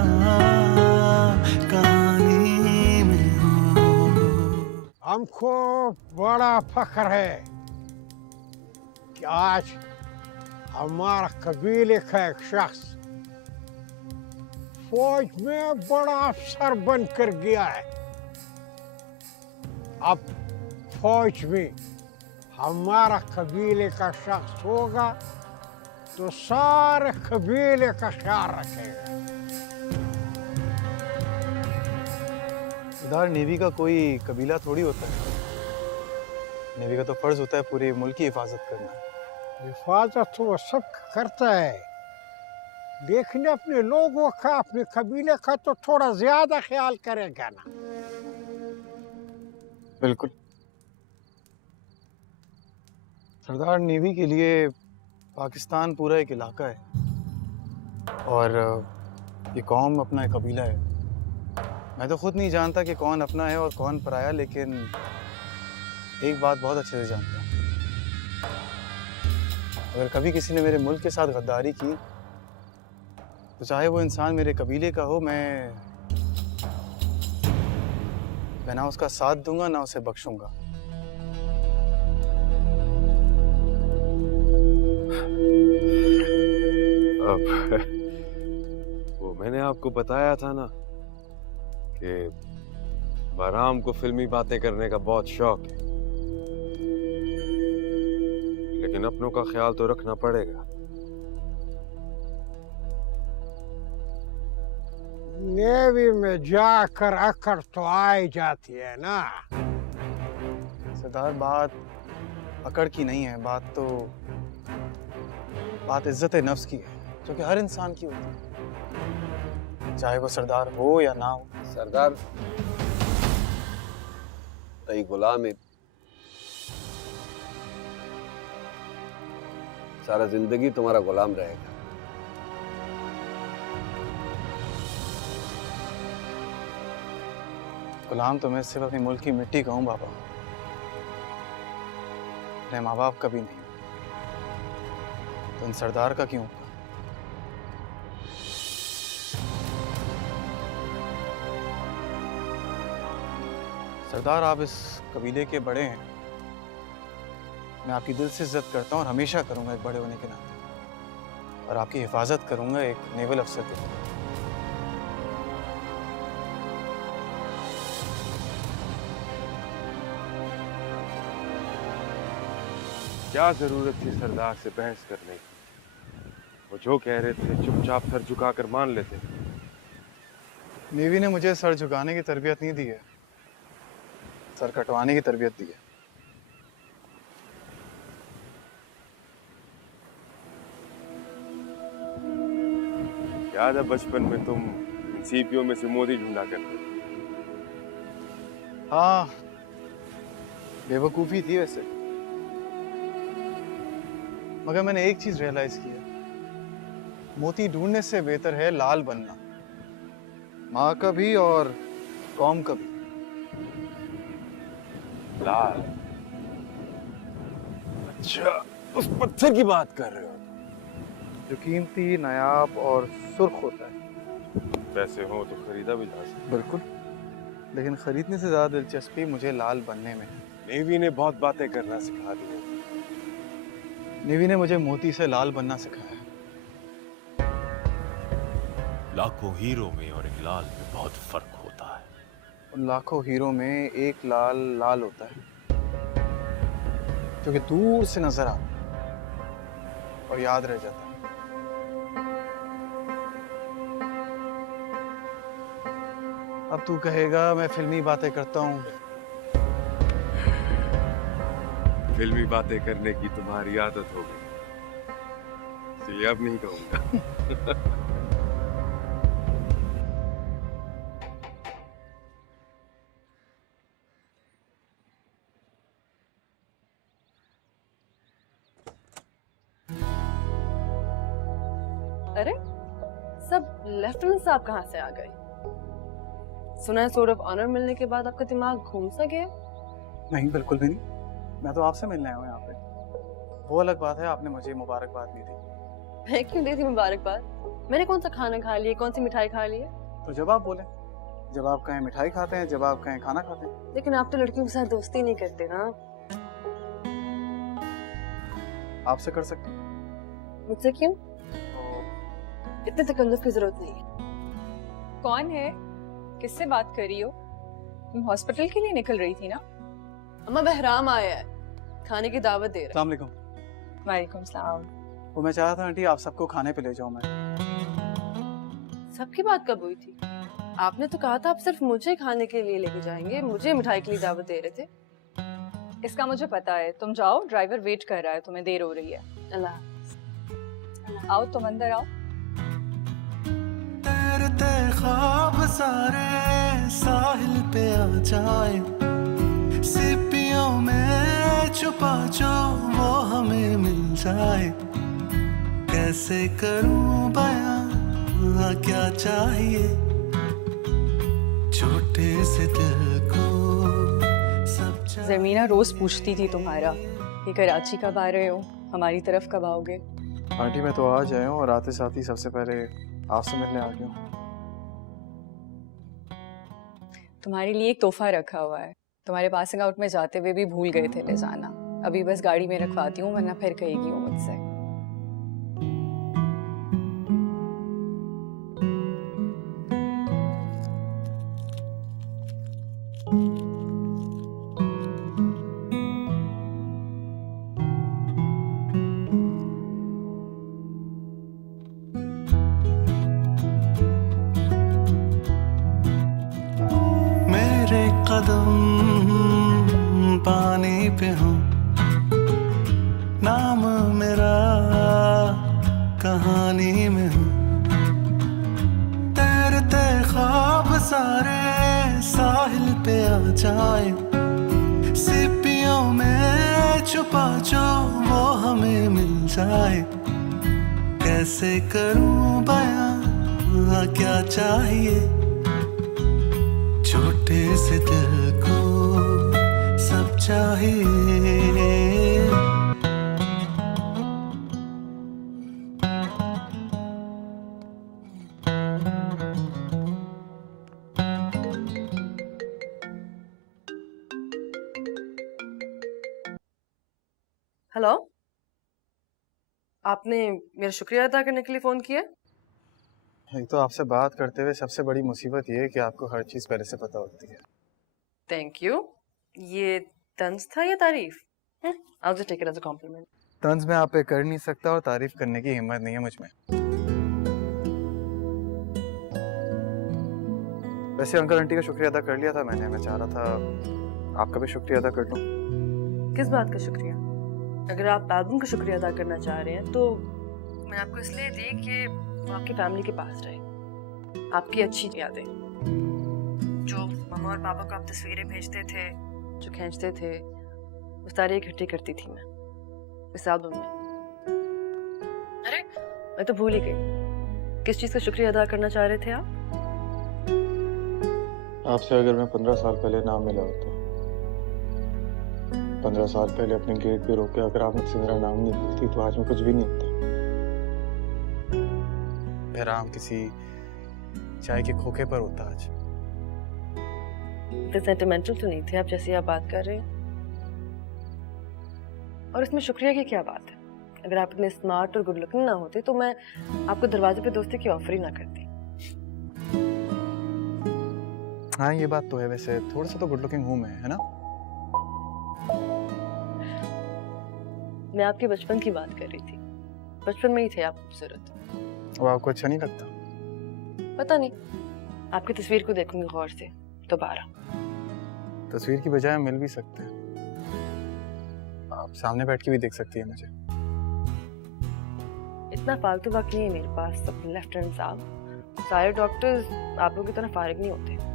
कहानी में हो। हमको बड़ा फख्र है कि आज हमारा कबीले का एक शख्स फौज में बड़ा अफसर बनकर गया है। अब फौज में हमारा कबीले का शख्स होगा तो सारे कबीले का ख्याल रखेगा। सरदार, नेवी का कोई कबीला थोड़ी होता है। नेवी का तो फर्ज होता है पूरे मुल्क की हिफाजत करना। हिफाजत तो वो सब करता है, लेकिन अपने लोगों का, अपने कबीले का तो थोड़ा ज्यादा ख्याल करेगा ना। बिल्कुल सरदार, नेवी के लिए पाकिस्तान पूरा एक इलाका है और ये कौम अपना एक कबीला है। मैं तो खुद नहीं जानता कि कौन अपना है और कौन पराया, लेकिन एक बात बहुत अच्छे से जानता हूँ, अगर कभी किसी ने मेरे मुल्क के साथ गद्दारी की तो चाहे वो इंसान मेरे कबीले का हो, मैं ना उसका साथ दूंगा ना उसे बख्शूंगा। अब वो मैंने आपको बताया था ना कि बहराम को फिल्मी बातें करने का बहुत शौक है, लेकिन अपनों का ख्याल तो रखना पड़ेगा। नेवी में जाकर अकड़ तो आई जाती है ना। सरदार, बात अकड़ की नहीं है, बात इज्जत नफ्स की है, जो कि हर इंसान की होती है, चाहे वो सरदार हो या ना हो। सरदार तई गुलाम है, सारा जिंदगी तुम्हारा गुलाम रहेगा। गुलाम तो मैं सिर्फ अपने मुल्क की मिट्टी का हूँ बाबा, अपने माँ बाप का भी नहीं। तो इन सरदार का क्यों? सरदार, आप इस कबीले के बड़े हैं, मैं आपकी दिल से इज्जत करता हूँ और हमेशा करूंगा एक बड़े होने के नाते, और आपकी हिफाजत करूंगा एक नेवल अफसर के तौर पर। क्या जरूरत थी सरदार से बहस करने की? वो जो कह रहे थे चुपचाप सर झुकाकर मान लेते। नेवी ने मुझे सर झुकाने की तरबियत नहीं दी है, सर कटवाने की तरबियत दी है। याद है बचपन में तुम सीपियों में से मोदी ढूंढा करते थे? हाँ, बेवकूफ़ी थी वैसे, मगर मैंने एक चीज रियलाइज की है, मोती ढूंढने से बेहतर है लाल बनना, माँ का भी और कौम का भी। लाल? अच्छा, उस पत्थर की बात कर रहे हो जो कीमती, नायाब और सुर्ख होता है। पैसे हो तो खरीदा भी जा सकता। बिल्कुल, लेकिन खरीदने से ज्यादा दिलचस्पी मुझे लाल बनने में है। नेवी ने बहुत बातें करना सिखा दी है। नेवी ने मुझे मोती से लाल बनना सिखाया। लाखों हीरो में और एक लाल में बहुत फर्क होता है। उन लाखों हीरो में एक लाल लाल होता है जो कि दूर से नजर आता है और याद रह जाता है। अब तू कहेगा मैं फिल्मी बातें करता हूँ। फिल्मी बातें करने की तुम्हारी आदत हो गई, इसलिए अब नहीं कहूंगा। अरे, सब लेफ्टिनेंट साहब कहाँ से आ गए? सुना है सोर्ड ऑफ ऑनर मिलने के बाद आपका दिमाग घूम सा गया? नहीं, बिल्कुल भी नहीं। मैं तो आपसे मिलने आया हूँ यहाँ पे। वो अलग बात है, आपने मुझे मुबारकबाद नहीं दी। मैं क्यों दी थी मुबारकबाद? मैंने कौन सा खाना खा लिया, कौन सी मिठाई खा ली है? तो जब आप बोले, जब आप कहें मिठाई खाते हैं, जब आप कहें खाना खाते हैं। लेकिन आप तो लड़कियों के साथ दोस्ती नहीं करते ना। आपसे कर सकते? मुझसे क्यों? इतने तकल्लुफ की जरूरत नहीं है। कौन है? किससे बात कर रही हो? तुम हॉस्पिटल के लिए निकल रही थी ना? अम्मा बहराम आया है, खाने की दावत दे रहा है। अस्सलाम वालेकुम। वालेकुम सलाम। वो मैं चाह रहा था आंटी आप सबको खाने पे ले जाऊं मैं। सबकी बात कब हुई थी? आपने तो कहा था आप सिर्फ मुझे खाने के लिए लेके जाएंगे, मुझे मिठाई के लिए दावत दे रहे थे। इसका मुझे पता है, तुम जाओ, ड्राइवर वेट कर रहा है, तुम्हें देर हो रही है। अल्लाह। आओ तुम अंदर आओ। तैरते ख्वाब सारे साहिल पे आ जाए, सीपियों में छुपा जो वो हमें मिल जाए, कैसे करूं बयां क्या चाहिए छोटे से दिल को सब ज़मीना रोज पूछती थी तुम्हारा कि कराची कब आ रहे हो, हमारी तरफ कब आओगे। आंटी मैं तो आज आया हूँ और आते साथ ही सबसे पहले आपसे मिलने आ गया हूँ। तुम्हारे लिए एक तोहफा रखा हुआ है, तुम्हारे पासिंग आउट में जाते हुए भी भूल गए थे ले जाना। अभी बस गाड़ी में रखवाती हूँ, वरना फिर कहेगी वो मुझसे। मेरे कदम पानी पे हो, नाम मेरा कहानी में हो, तैरते ख्वाब सारे साहिल पे आ जाए, सीपियों में छुपा जो वो हमें मिल जाए, कैसे करूं बयां क्या चाहिए छोटे से दिल को सब चाहिए। हेलो, आपने मेरा शुक्रिया अदा करने के लिए फोन किया? एक तो आपसे बात करते हुए सबसे बड़ी मुसीबत ये है कि आपको हर चीज पहले से पता होती है। Thank you. ये तंज था या तारीफ? I'll just take it as a compliment. तंज मैं आप पे कर नहीं सकता और तारीफ करने की हिम्मत नहीं है मुझ में। वैसे अंकल आंटी का शुक्रिया अदा कर लिया था मैंने, मैं चाह रहा था आपका भी शुक्रिया अदा कर लूं। किस बात का शुक्रिया? अगर आप एल्बम का शुक्रिया अदा करना चाह रहे हैं तो मैंने आपको इसलिए दी कि वो आपकी फैमिली के पास रहे, आपकी अच्छी यादें, जो मम्मा और पापा को आप तस्वीरें भेजते थे, जो खींचते थे, वो सारी इकट्ठी करती थी मैं इस एल्बम में। अरे मैं तो भूल ही गई, किस चीज़ का शुक्रिया अदा करना चाह रहे थे आप? आपसे अगर मैं 15 साल पहले ना मिला होता, 15 साल पहले अपने गेट पे रोके अगर आप मुझसे मेरा नाम नहीं पूछती तो आज मैं कुछ भी नहीं होता। आराम किसी चाय के खोखे पर होता आज। इतने सेंटिमेंटल तो नहीं थे आप जैसे आप बात कर रहे हैं। और इसमें शुक्रिया की क्या बात है? अगर आप इतने स्मार्ट और गुड लुकिंग ना होते तो मैं आपको दरवाजे पे दोस्ती की ऑफर ही ना करती। हाँ ये बात तो है, वैसे थोड़ा सा तो गुड लुकिंग हूँ मैं, है ना? मैं आपके बचपन की बात कर रही थी, बचपन में ही थे आप खूबसूरत। वो आपको अच्छा नहीं लगता? पता नहीं, आपकी तस्वीर को देखूंगी गौर से दोबारा। तस्वीर की बजाय हम मिल भी सकते हैं, आप सामने बैठ के भी देख सकती है मुझे। इतना फालतू वक्त नहीं है मेरे पास सब लेफ्टिनेंट साहब, सारे डॉक्टर्स आप लोगों की तरह फारिग नहीं होते।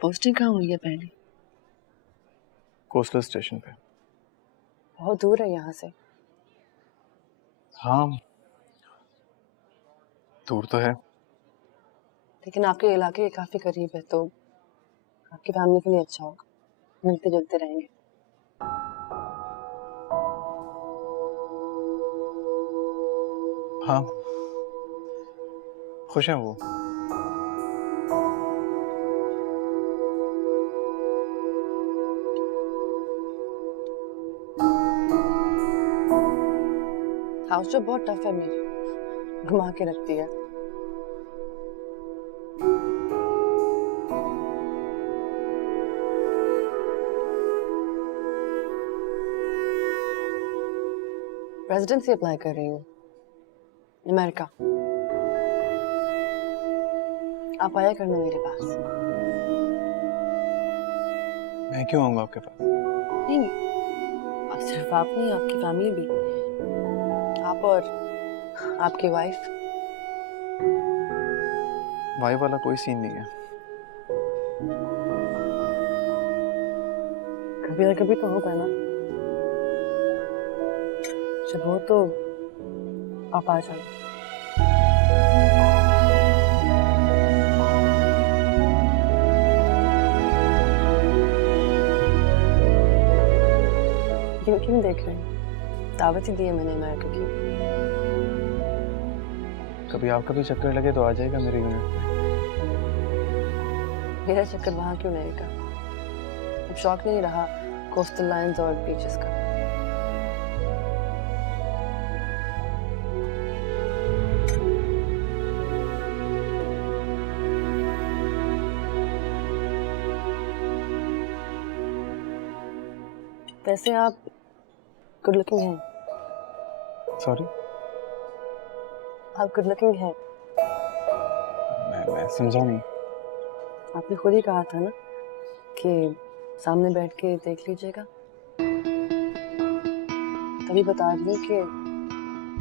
पोस्टिंग कहाँ हुई है पहले? कोस्टल स्टेशन पे। बहुत दूर है यहाँ से। हाँ दूर तो है, लेकिन आपके इलाके के काफी करीब है तो आपकी फैमिली के लिए अच्छा होगा, मिलते जुलते रहेंगे। हाँ खुश हैं वो। क्लास जो बहुत टफ है मेरी, घुमा के रखती है। रेजिडेंसी अप्लाई कर रही हूँ अमेरिका। आप आया करना मेरे पास। मैं क्यों आऊंगा आपके पास? नहीं, अब सिर्फ आप नहीं, आपकी फैमिली भी, आप और आपकी वाइफ। वाइफ वाला कोई सीन नहीं है। कभी ना कभी तो होगा ना, जब हो तो आप आ जाना। क्यों देख रहे हैं? दावत ही दी है मैंने अमेरिका की। कभी आपका भी चक्कर लगे तो आ जाएगा मेरे यूनिट में। मेरा चक्कर वहां क्यों लगेगा? अब शौक नहीं रहा कोस्टल लाइन्स और बीचेस का। वैसे आप गुड लुकिंग हैं। सॉरी? आप गुड लुकिंग हैं। मैं समझा नहीं। आपने खुद ही कहा था ना कि सामने बैठ के देख लीजिएगा, तभी बता रही हूँ कि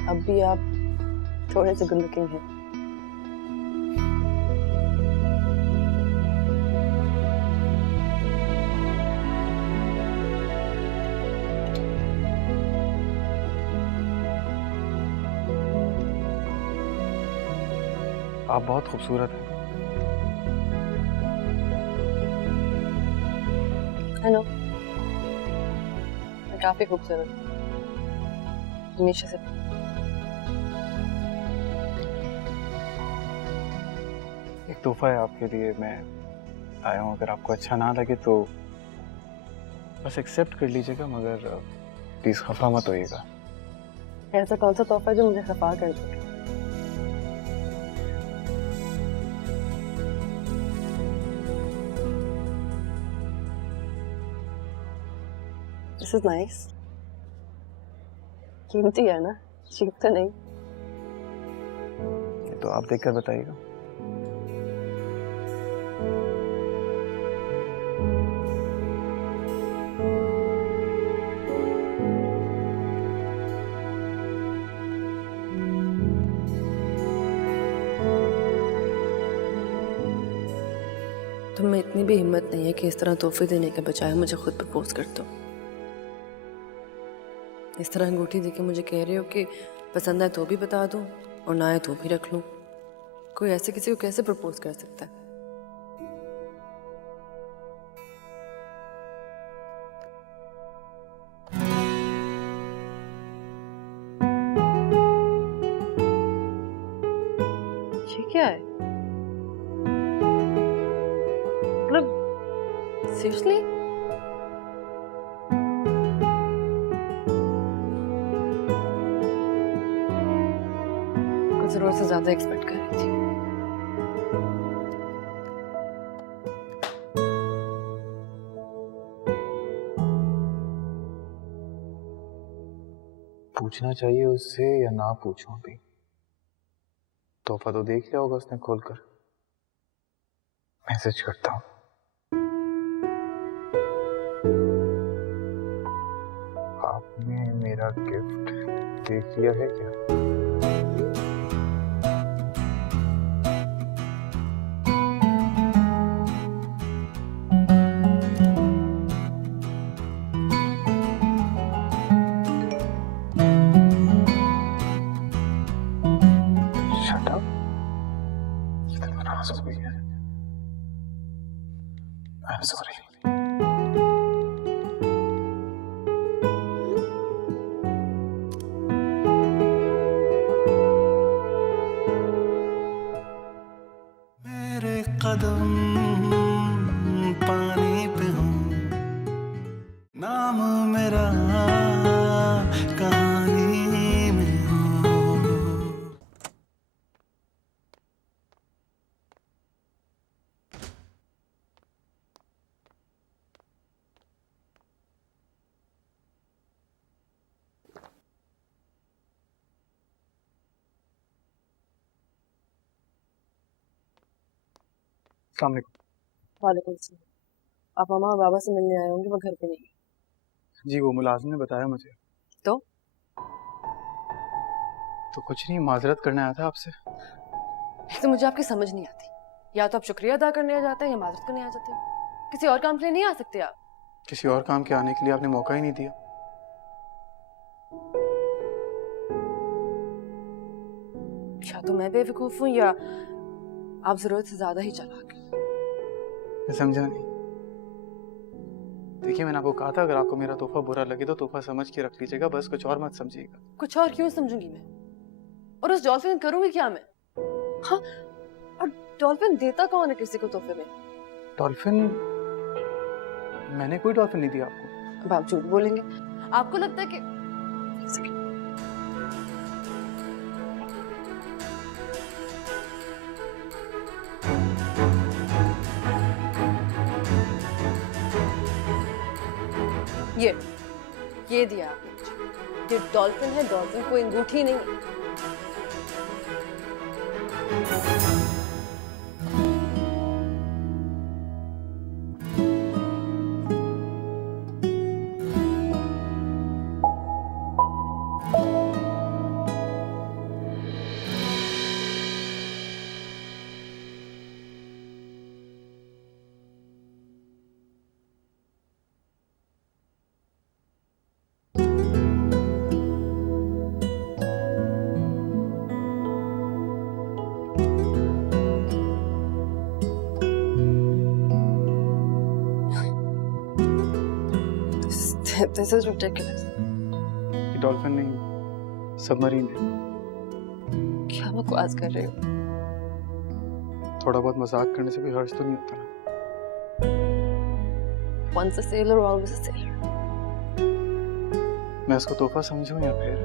अब भी आप थोड़े से गुड लुकिंग हैं। आप बहुत खूबसूरत हैं। हेलो, मैं काफी खूबसूरत हूँ हमेशा से। एक तोहफा है आपके लिए, मैं आया हूँ। अगर आपको अच्छा ना लगे तो बस एक्सेप्ट कर लीजिएगा, मगर प्लीज खफा मत होइएगा। ऐसा कौन सा तोहफा जो मुझे खफा कर दे? This is nice. कीमती है ना, चीप तो नहीं। तो आप देखकर बताइएगा। तुम में इतनी भी हिम्मत नहीं है कि इस तरह तोहफे देने के बजाय मुझे खुद प्रपोज कर दो। इस तरह अंगूठी देके मुझे कह रहे हो कि पसंद आए तो भी बता दो और ना आए तो भी रख लूं। कोई ऐसे किसी को कैसे प्रपोज कर सकता है? ये क्या है? मतलब सीरियसली? जरूर से ज्यादा एक्सपेक्ट कर रही थी। पूछना चाहिए उससे या ना पूछूं? अभी तोहफा तो देख लिया होगा उसने खोलकर। मैसेज करता हूँ। आपने मेरा गिफ्ट देख लिया है क्या? I'm sorry. मेरे कदम पानी पे हूँ, नाम मेरा कहानी में हो। अस्सलाम वालेकुम। वालेकुम सलाम। आप मामा और बाबा से मिलने आए होंगे, वो घर पे नहीं। जी वो मुलाजिम ने बताया मुझे। तो कुछ नहीं, माजरत करने आया था आपसे। एक तो मुझे आपकी समझ नहीं आती, या तो आप शुक्रिया अदा करने आ जाते हैं या माजरत करने आ जाते हैं। किसी और काम के लिए नहीं आ सकते आप? किसी और काम के आने के लिए आपने मौका ही नहीं दिया। या तो मैं बेवकूफ हूँ या आप जरूरत से ज्यादा ही चालाक हैं। मैं समझा नहीं। देखिए मैंने आपको कहा था अगर आपको मेरा तोहफा बुरा लगे तो तोहफा समझ के रख लीजिएगा, बस कुछ और मत समझिएगा। कुछ और क्यों समझूंगी मैं? और उस डॉल्फिन करूंगी क्या मैं? हाँ, और डॉल्फिन देता कौन है किसी को तोहफे में? डॉल्फिन? मैंने कोई डॉल्फिन नहीं दिया आपको। अब आप झूठ बोलेंगे। आपको लगता है कि ये दिया आपने मुझे। ये डॉल्फिन है, डॉल्फिन कोई अंगूठी नहीं है। This is ridiculous. ये डॉल्फिन नहीं, सबमरीन है। क्या बकवास कर रहे हो? थोड़ा बहुत मजाक करने से कोई हर्ज तो नहीं होता ना। Once a sailor, always a sailor. मैं इसको तोहफा समझूं या फिर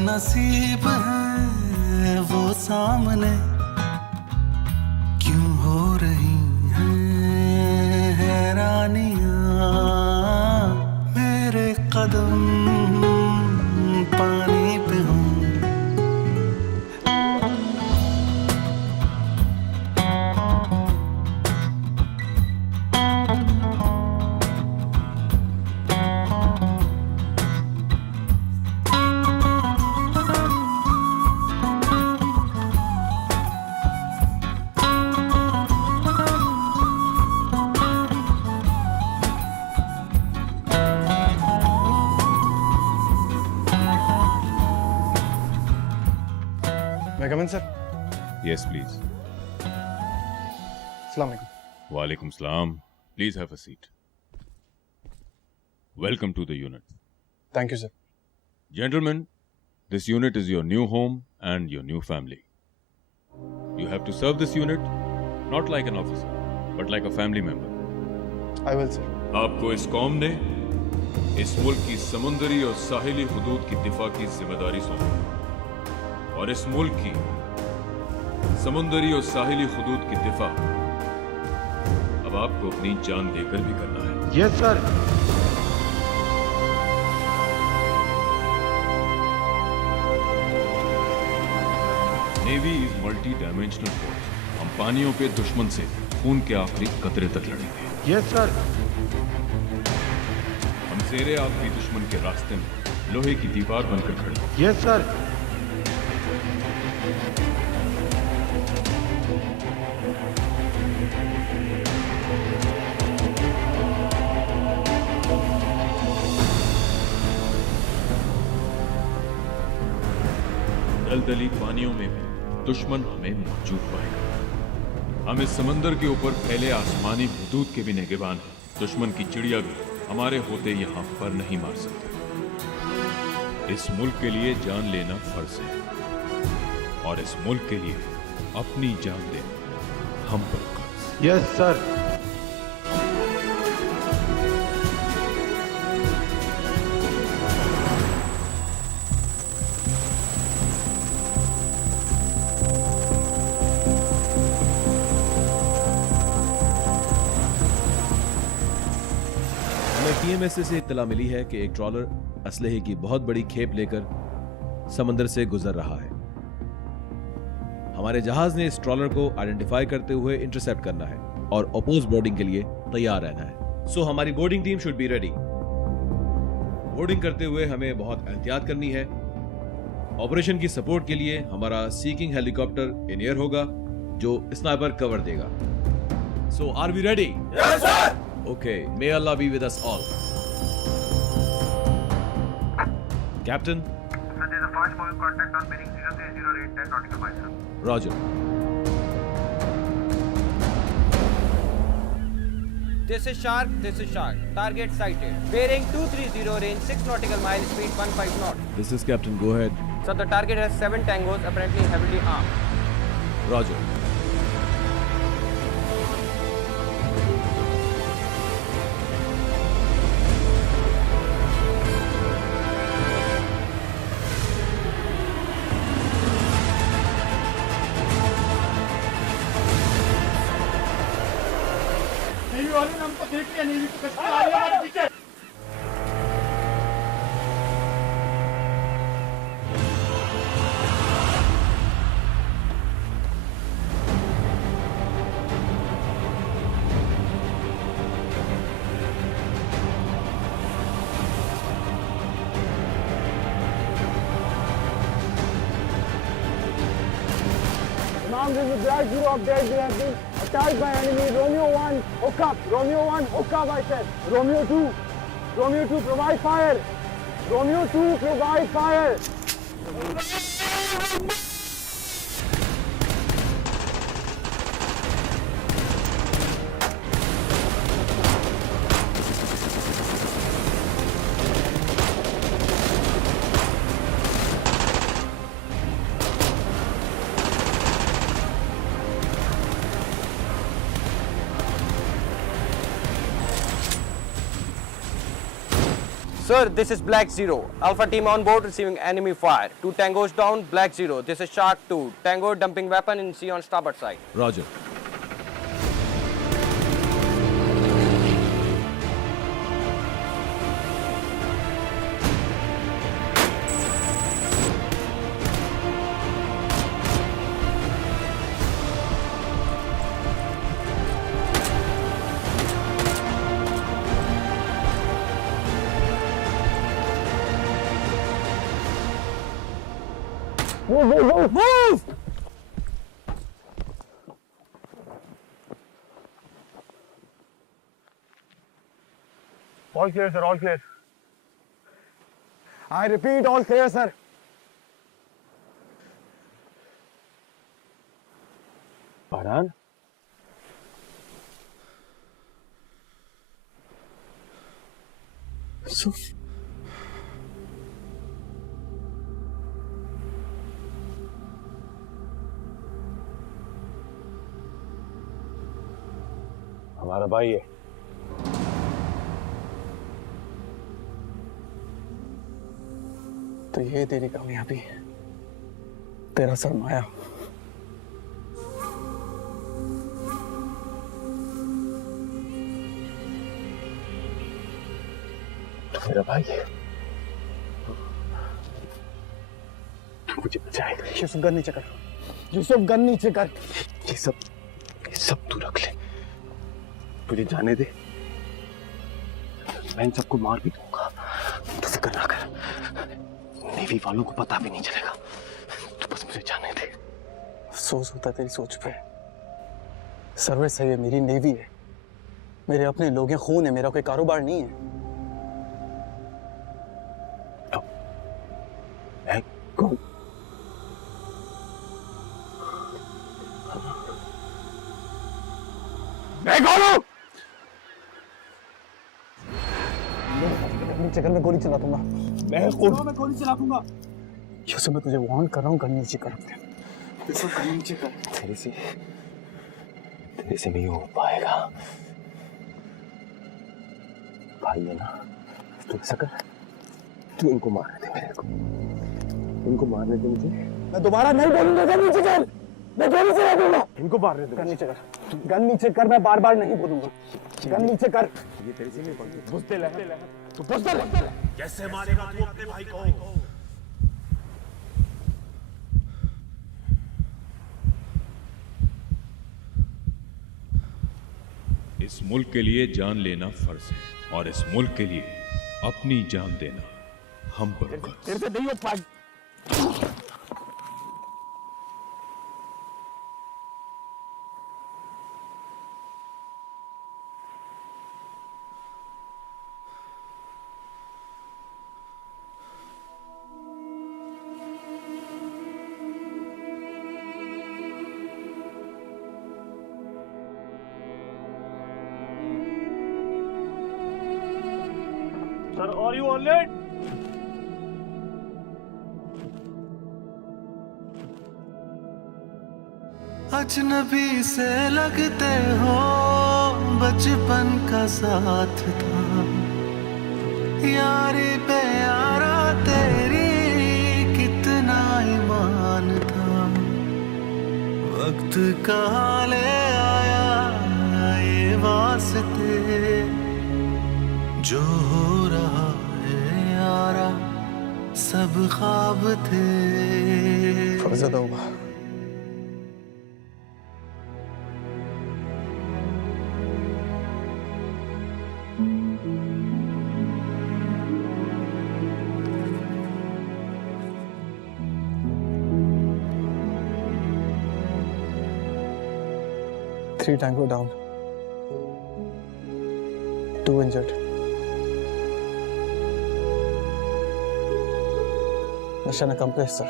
नसीब है वो सामने क्यों हो रही हैं हैरानियां, मेरे कदम पानी पे हों। मैं कम इन सर? Yes, please. अस्सलाम वालेकुम। Walaikum salam. Please have a seat. Welcome to the unit. Thank you, sir. Gentlemen, this unit is your new home and your new family. You have to serve this unit not like an officer, but like a family member. I will, sir. आपको इस कौम ने इस मुल्क की समुंदरी और साहिली हुदूद की दिफा की जिम्मेदारी सौंपी, और इस मुल्क की समुंदरी और साहिली हुदूद की दिफा अब आपको अपनी जान देकर भी करना है। Yes sir. Navy is multi dimensional force. हम पानियों पे दुश्मन से खून के आखिरी कतरे तक लड़ेंगे। Yes sir. हम जेरे आखिरी दुश्मन के रास्ते में लोहे की दीवार बनकर खड़े हैं। Yes sir. दलदली पानियों में भी दुश्मन हमें मौजूद पाएगा। हम इस समंदर के ऊपर फैले आसमानी हुदूद के भी निगहबान हैं। दुश्मन की चिड़िया भी हमारे होते यहाँ पर नहीं मार सकते। इस मुल्क के लिए जान लेना फर्ज है और इस मुल्क के लिए अपनी जान देना हम पर कर्ज। Yes sir. टीएमएसए से इत्तला मिली है कि एक ट्रॉलर असलहे की बहुत बड़ी खेप लेकर समंदर से गुजर रहा है। हमारे जहाज ने इस ट्रॉलर को आइडेंटिफाई करते हुए इंटरसेप्ट करना है और अपोज बोर्डिंग के लिए तैयार रहना है। सो हमारी boarding team should be ready. Boarding करते हुए हमें बहुत एहतियात करनी है। ऑपरेशन की सपोर्ट के लिए हमारा सीकिंग हेलीकॉप्टर इन एयर होगा जो स्नाइपर कवर देगा। So are we ready? Yes sir. Okay, may Allah be with us all. Captain? Sir, there is a fast moving contact on bearing 030 10 nautical miles, sir. Roger. This is Shark, this is Shark. Target sighted. Bearing 230, range 6 nautical miles, speed 15 knots. This is Captain, go ahead. Sir, the target has 7 tangos, apparently heavily armed. Roger. Imam, this is a Black Zero update. We have been attacked by enemy. Romeo 1, hook up. Romeo 1, hook up, I said. Romeo 2. Romeo 2, provide fire. Romeo 2, provide fire. Sir, this is Black Zero. Alpha team on board receiving enemy fire. 2 tangos down, Black Zero. This is Shark 2. Tango dumping weapon in sea on starboard side. Roger. Move, move, move! Move! All clear, sir, all clear. I repeat, all clear, sir. Farhan? हमारा भाई है। तो ये तेरी कामयाबी, तेरा सरमाया। तो मेरा भाई है। मुझे बचाएगा। यूसुफ गन नीचे कर। यूसुफ गन नीचे कर। ये सब तू रख ले। मुझे जाने दे। मैं इन सबको मार भी दूंगा। तो फिक्र ना कर। नेवी वालों को पता भी नहीं चलेगा। तो बस मुझे जाने दे। अफसोस होता तेरी सोच पे। सर्विस है ये, मेरी नेवी है, मेरे अपने लोग हैं, खून है, मेरा कोई कारोबार नहीं है। तो मैं कौन? मैं कौन हूँ? नीचे कर, मैं गोली चला दूंगा। मैं गोली चला दूंगा। यूसुफ, मैं तुझे वार्न कर रहा हूँ, गन नीचे कर। गन नीचे कर। तेरे से नहीं हो पाएगा। भाई है ना, तू ऐसा कर, तू इनको मारने दे मेरे को, इनको मारने दे मुझे। मैं दोबारा नहीं बोलूंगा, गन नीचे कर। मैं गोली चला दूंगा। इनको मारने दे। गन नीचे कर, गन नीचे कर, मैं बार बार नहीं बोलूंगा। गन नीचे कर। ये तेरे से नहीं बोलूंगा। बुझते ले, तू बुझते ले। कैसे मारेगा तू अपने भाई को? इस मुल्क के लिए जान लेना फर्ज है और इस मुल्क के लिए अपनी जान देना हम पर फर्ज। तेरे से नहीं हो पाएगा। Sir, are you all right? अजनबी से लगते हो, बचपन का साथ था, यारी पे यारा तेरी कितना ईमान था। वक्त का ले आया ये वास्ते, जो हो रहा है यारा सब ख्वाब थे। फर्ज होगा। Three Tango down, 2 injured. Mission accomplished, sir.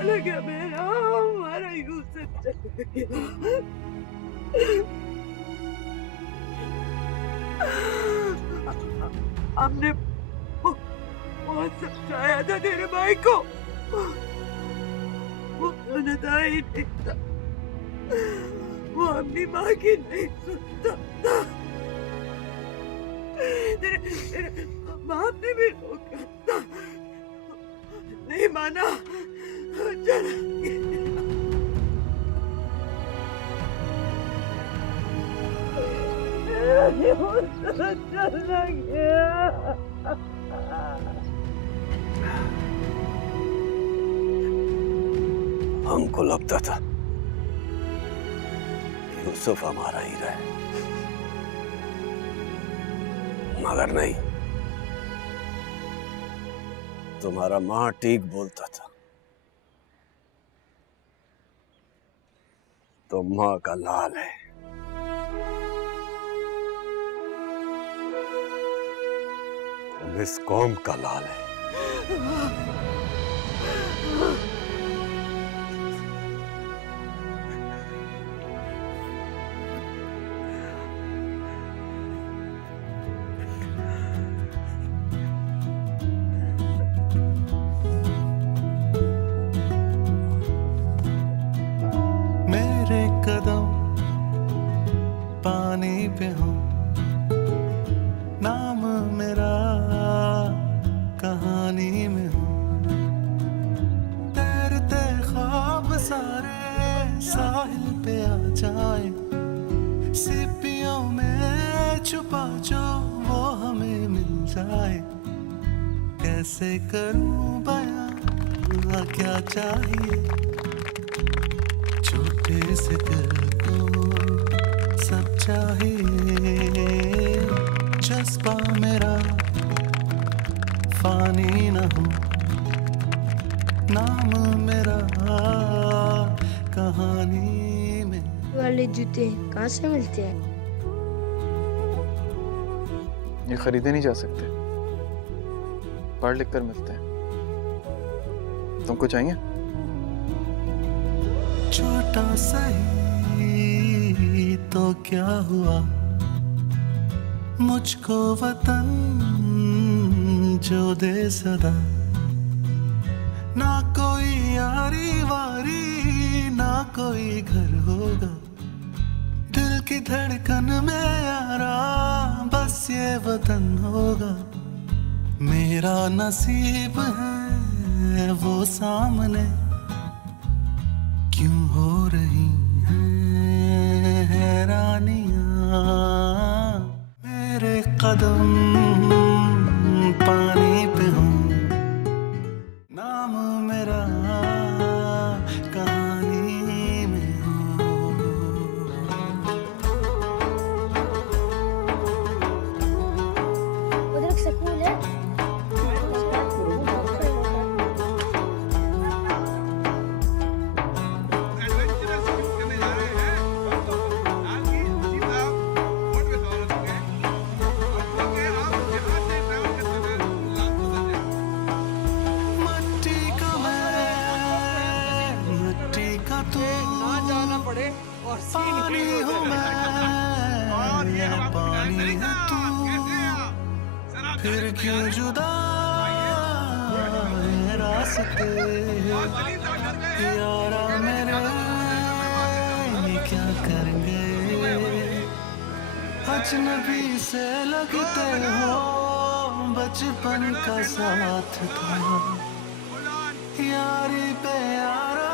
चला गया मेरा हमारा यूसुफ चला गया। हमने बहुत समझाया था तेरे भाई को, वो सुनता ही नहीं था, वो अपनी माँ की नहीं सुनता था। तेरे बाप ने भी रोका था, नहीं माना, चला गया। चला गया। हमको लगता था यूसुफ हमारा ही रहे, मगर नहीं, तुम्हारा माँ ठीक बोलता था। तो माँ का लाल है। तुम इस कौम का लाल है। आए, कैसे करूं बयां क्या चाहिए, छोटे से दिल को सब चाहिए, जज्बा मेरा फानी न हो, नाम मेरा कहानी में। वाले जूते कहाँ से मिलते हैं? ये खरीदे नहीं जा सकते, पढ़ लिख कर मिलते हैं। तुमको चाहिए? छोटा सही तो क्या हुआ, मुझको वतन जो दे सदा, ना कोई यारी वारी ना कोई घर होगा, दिल की धड़कन में यारा बस ये वतन होगा, मेरा नसीब है वो सामने, क्यों हो रही हैं हैरानियां, मेरे कदम पानी पे हो, नाम मेरा कहानी में हो। उधर एक स्कूल है। पानी हूँ मैं, पानी है तू, फिर क्यों जुदा है रास्ते, यारा मेरे ये क्या करेंगे, अजनबी से लगते हो, बचपन का साथ था, यारी पे यारा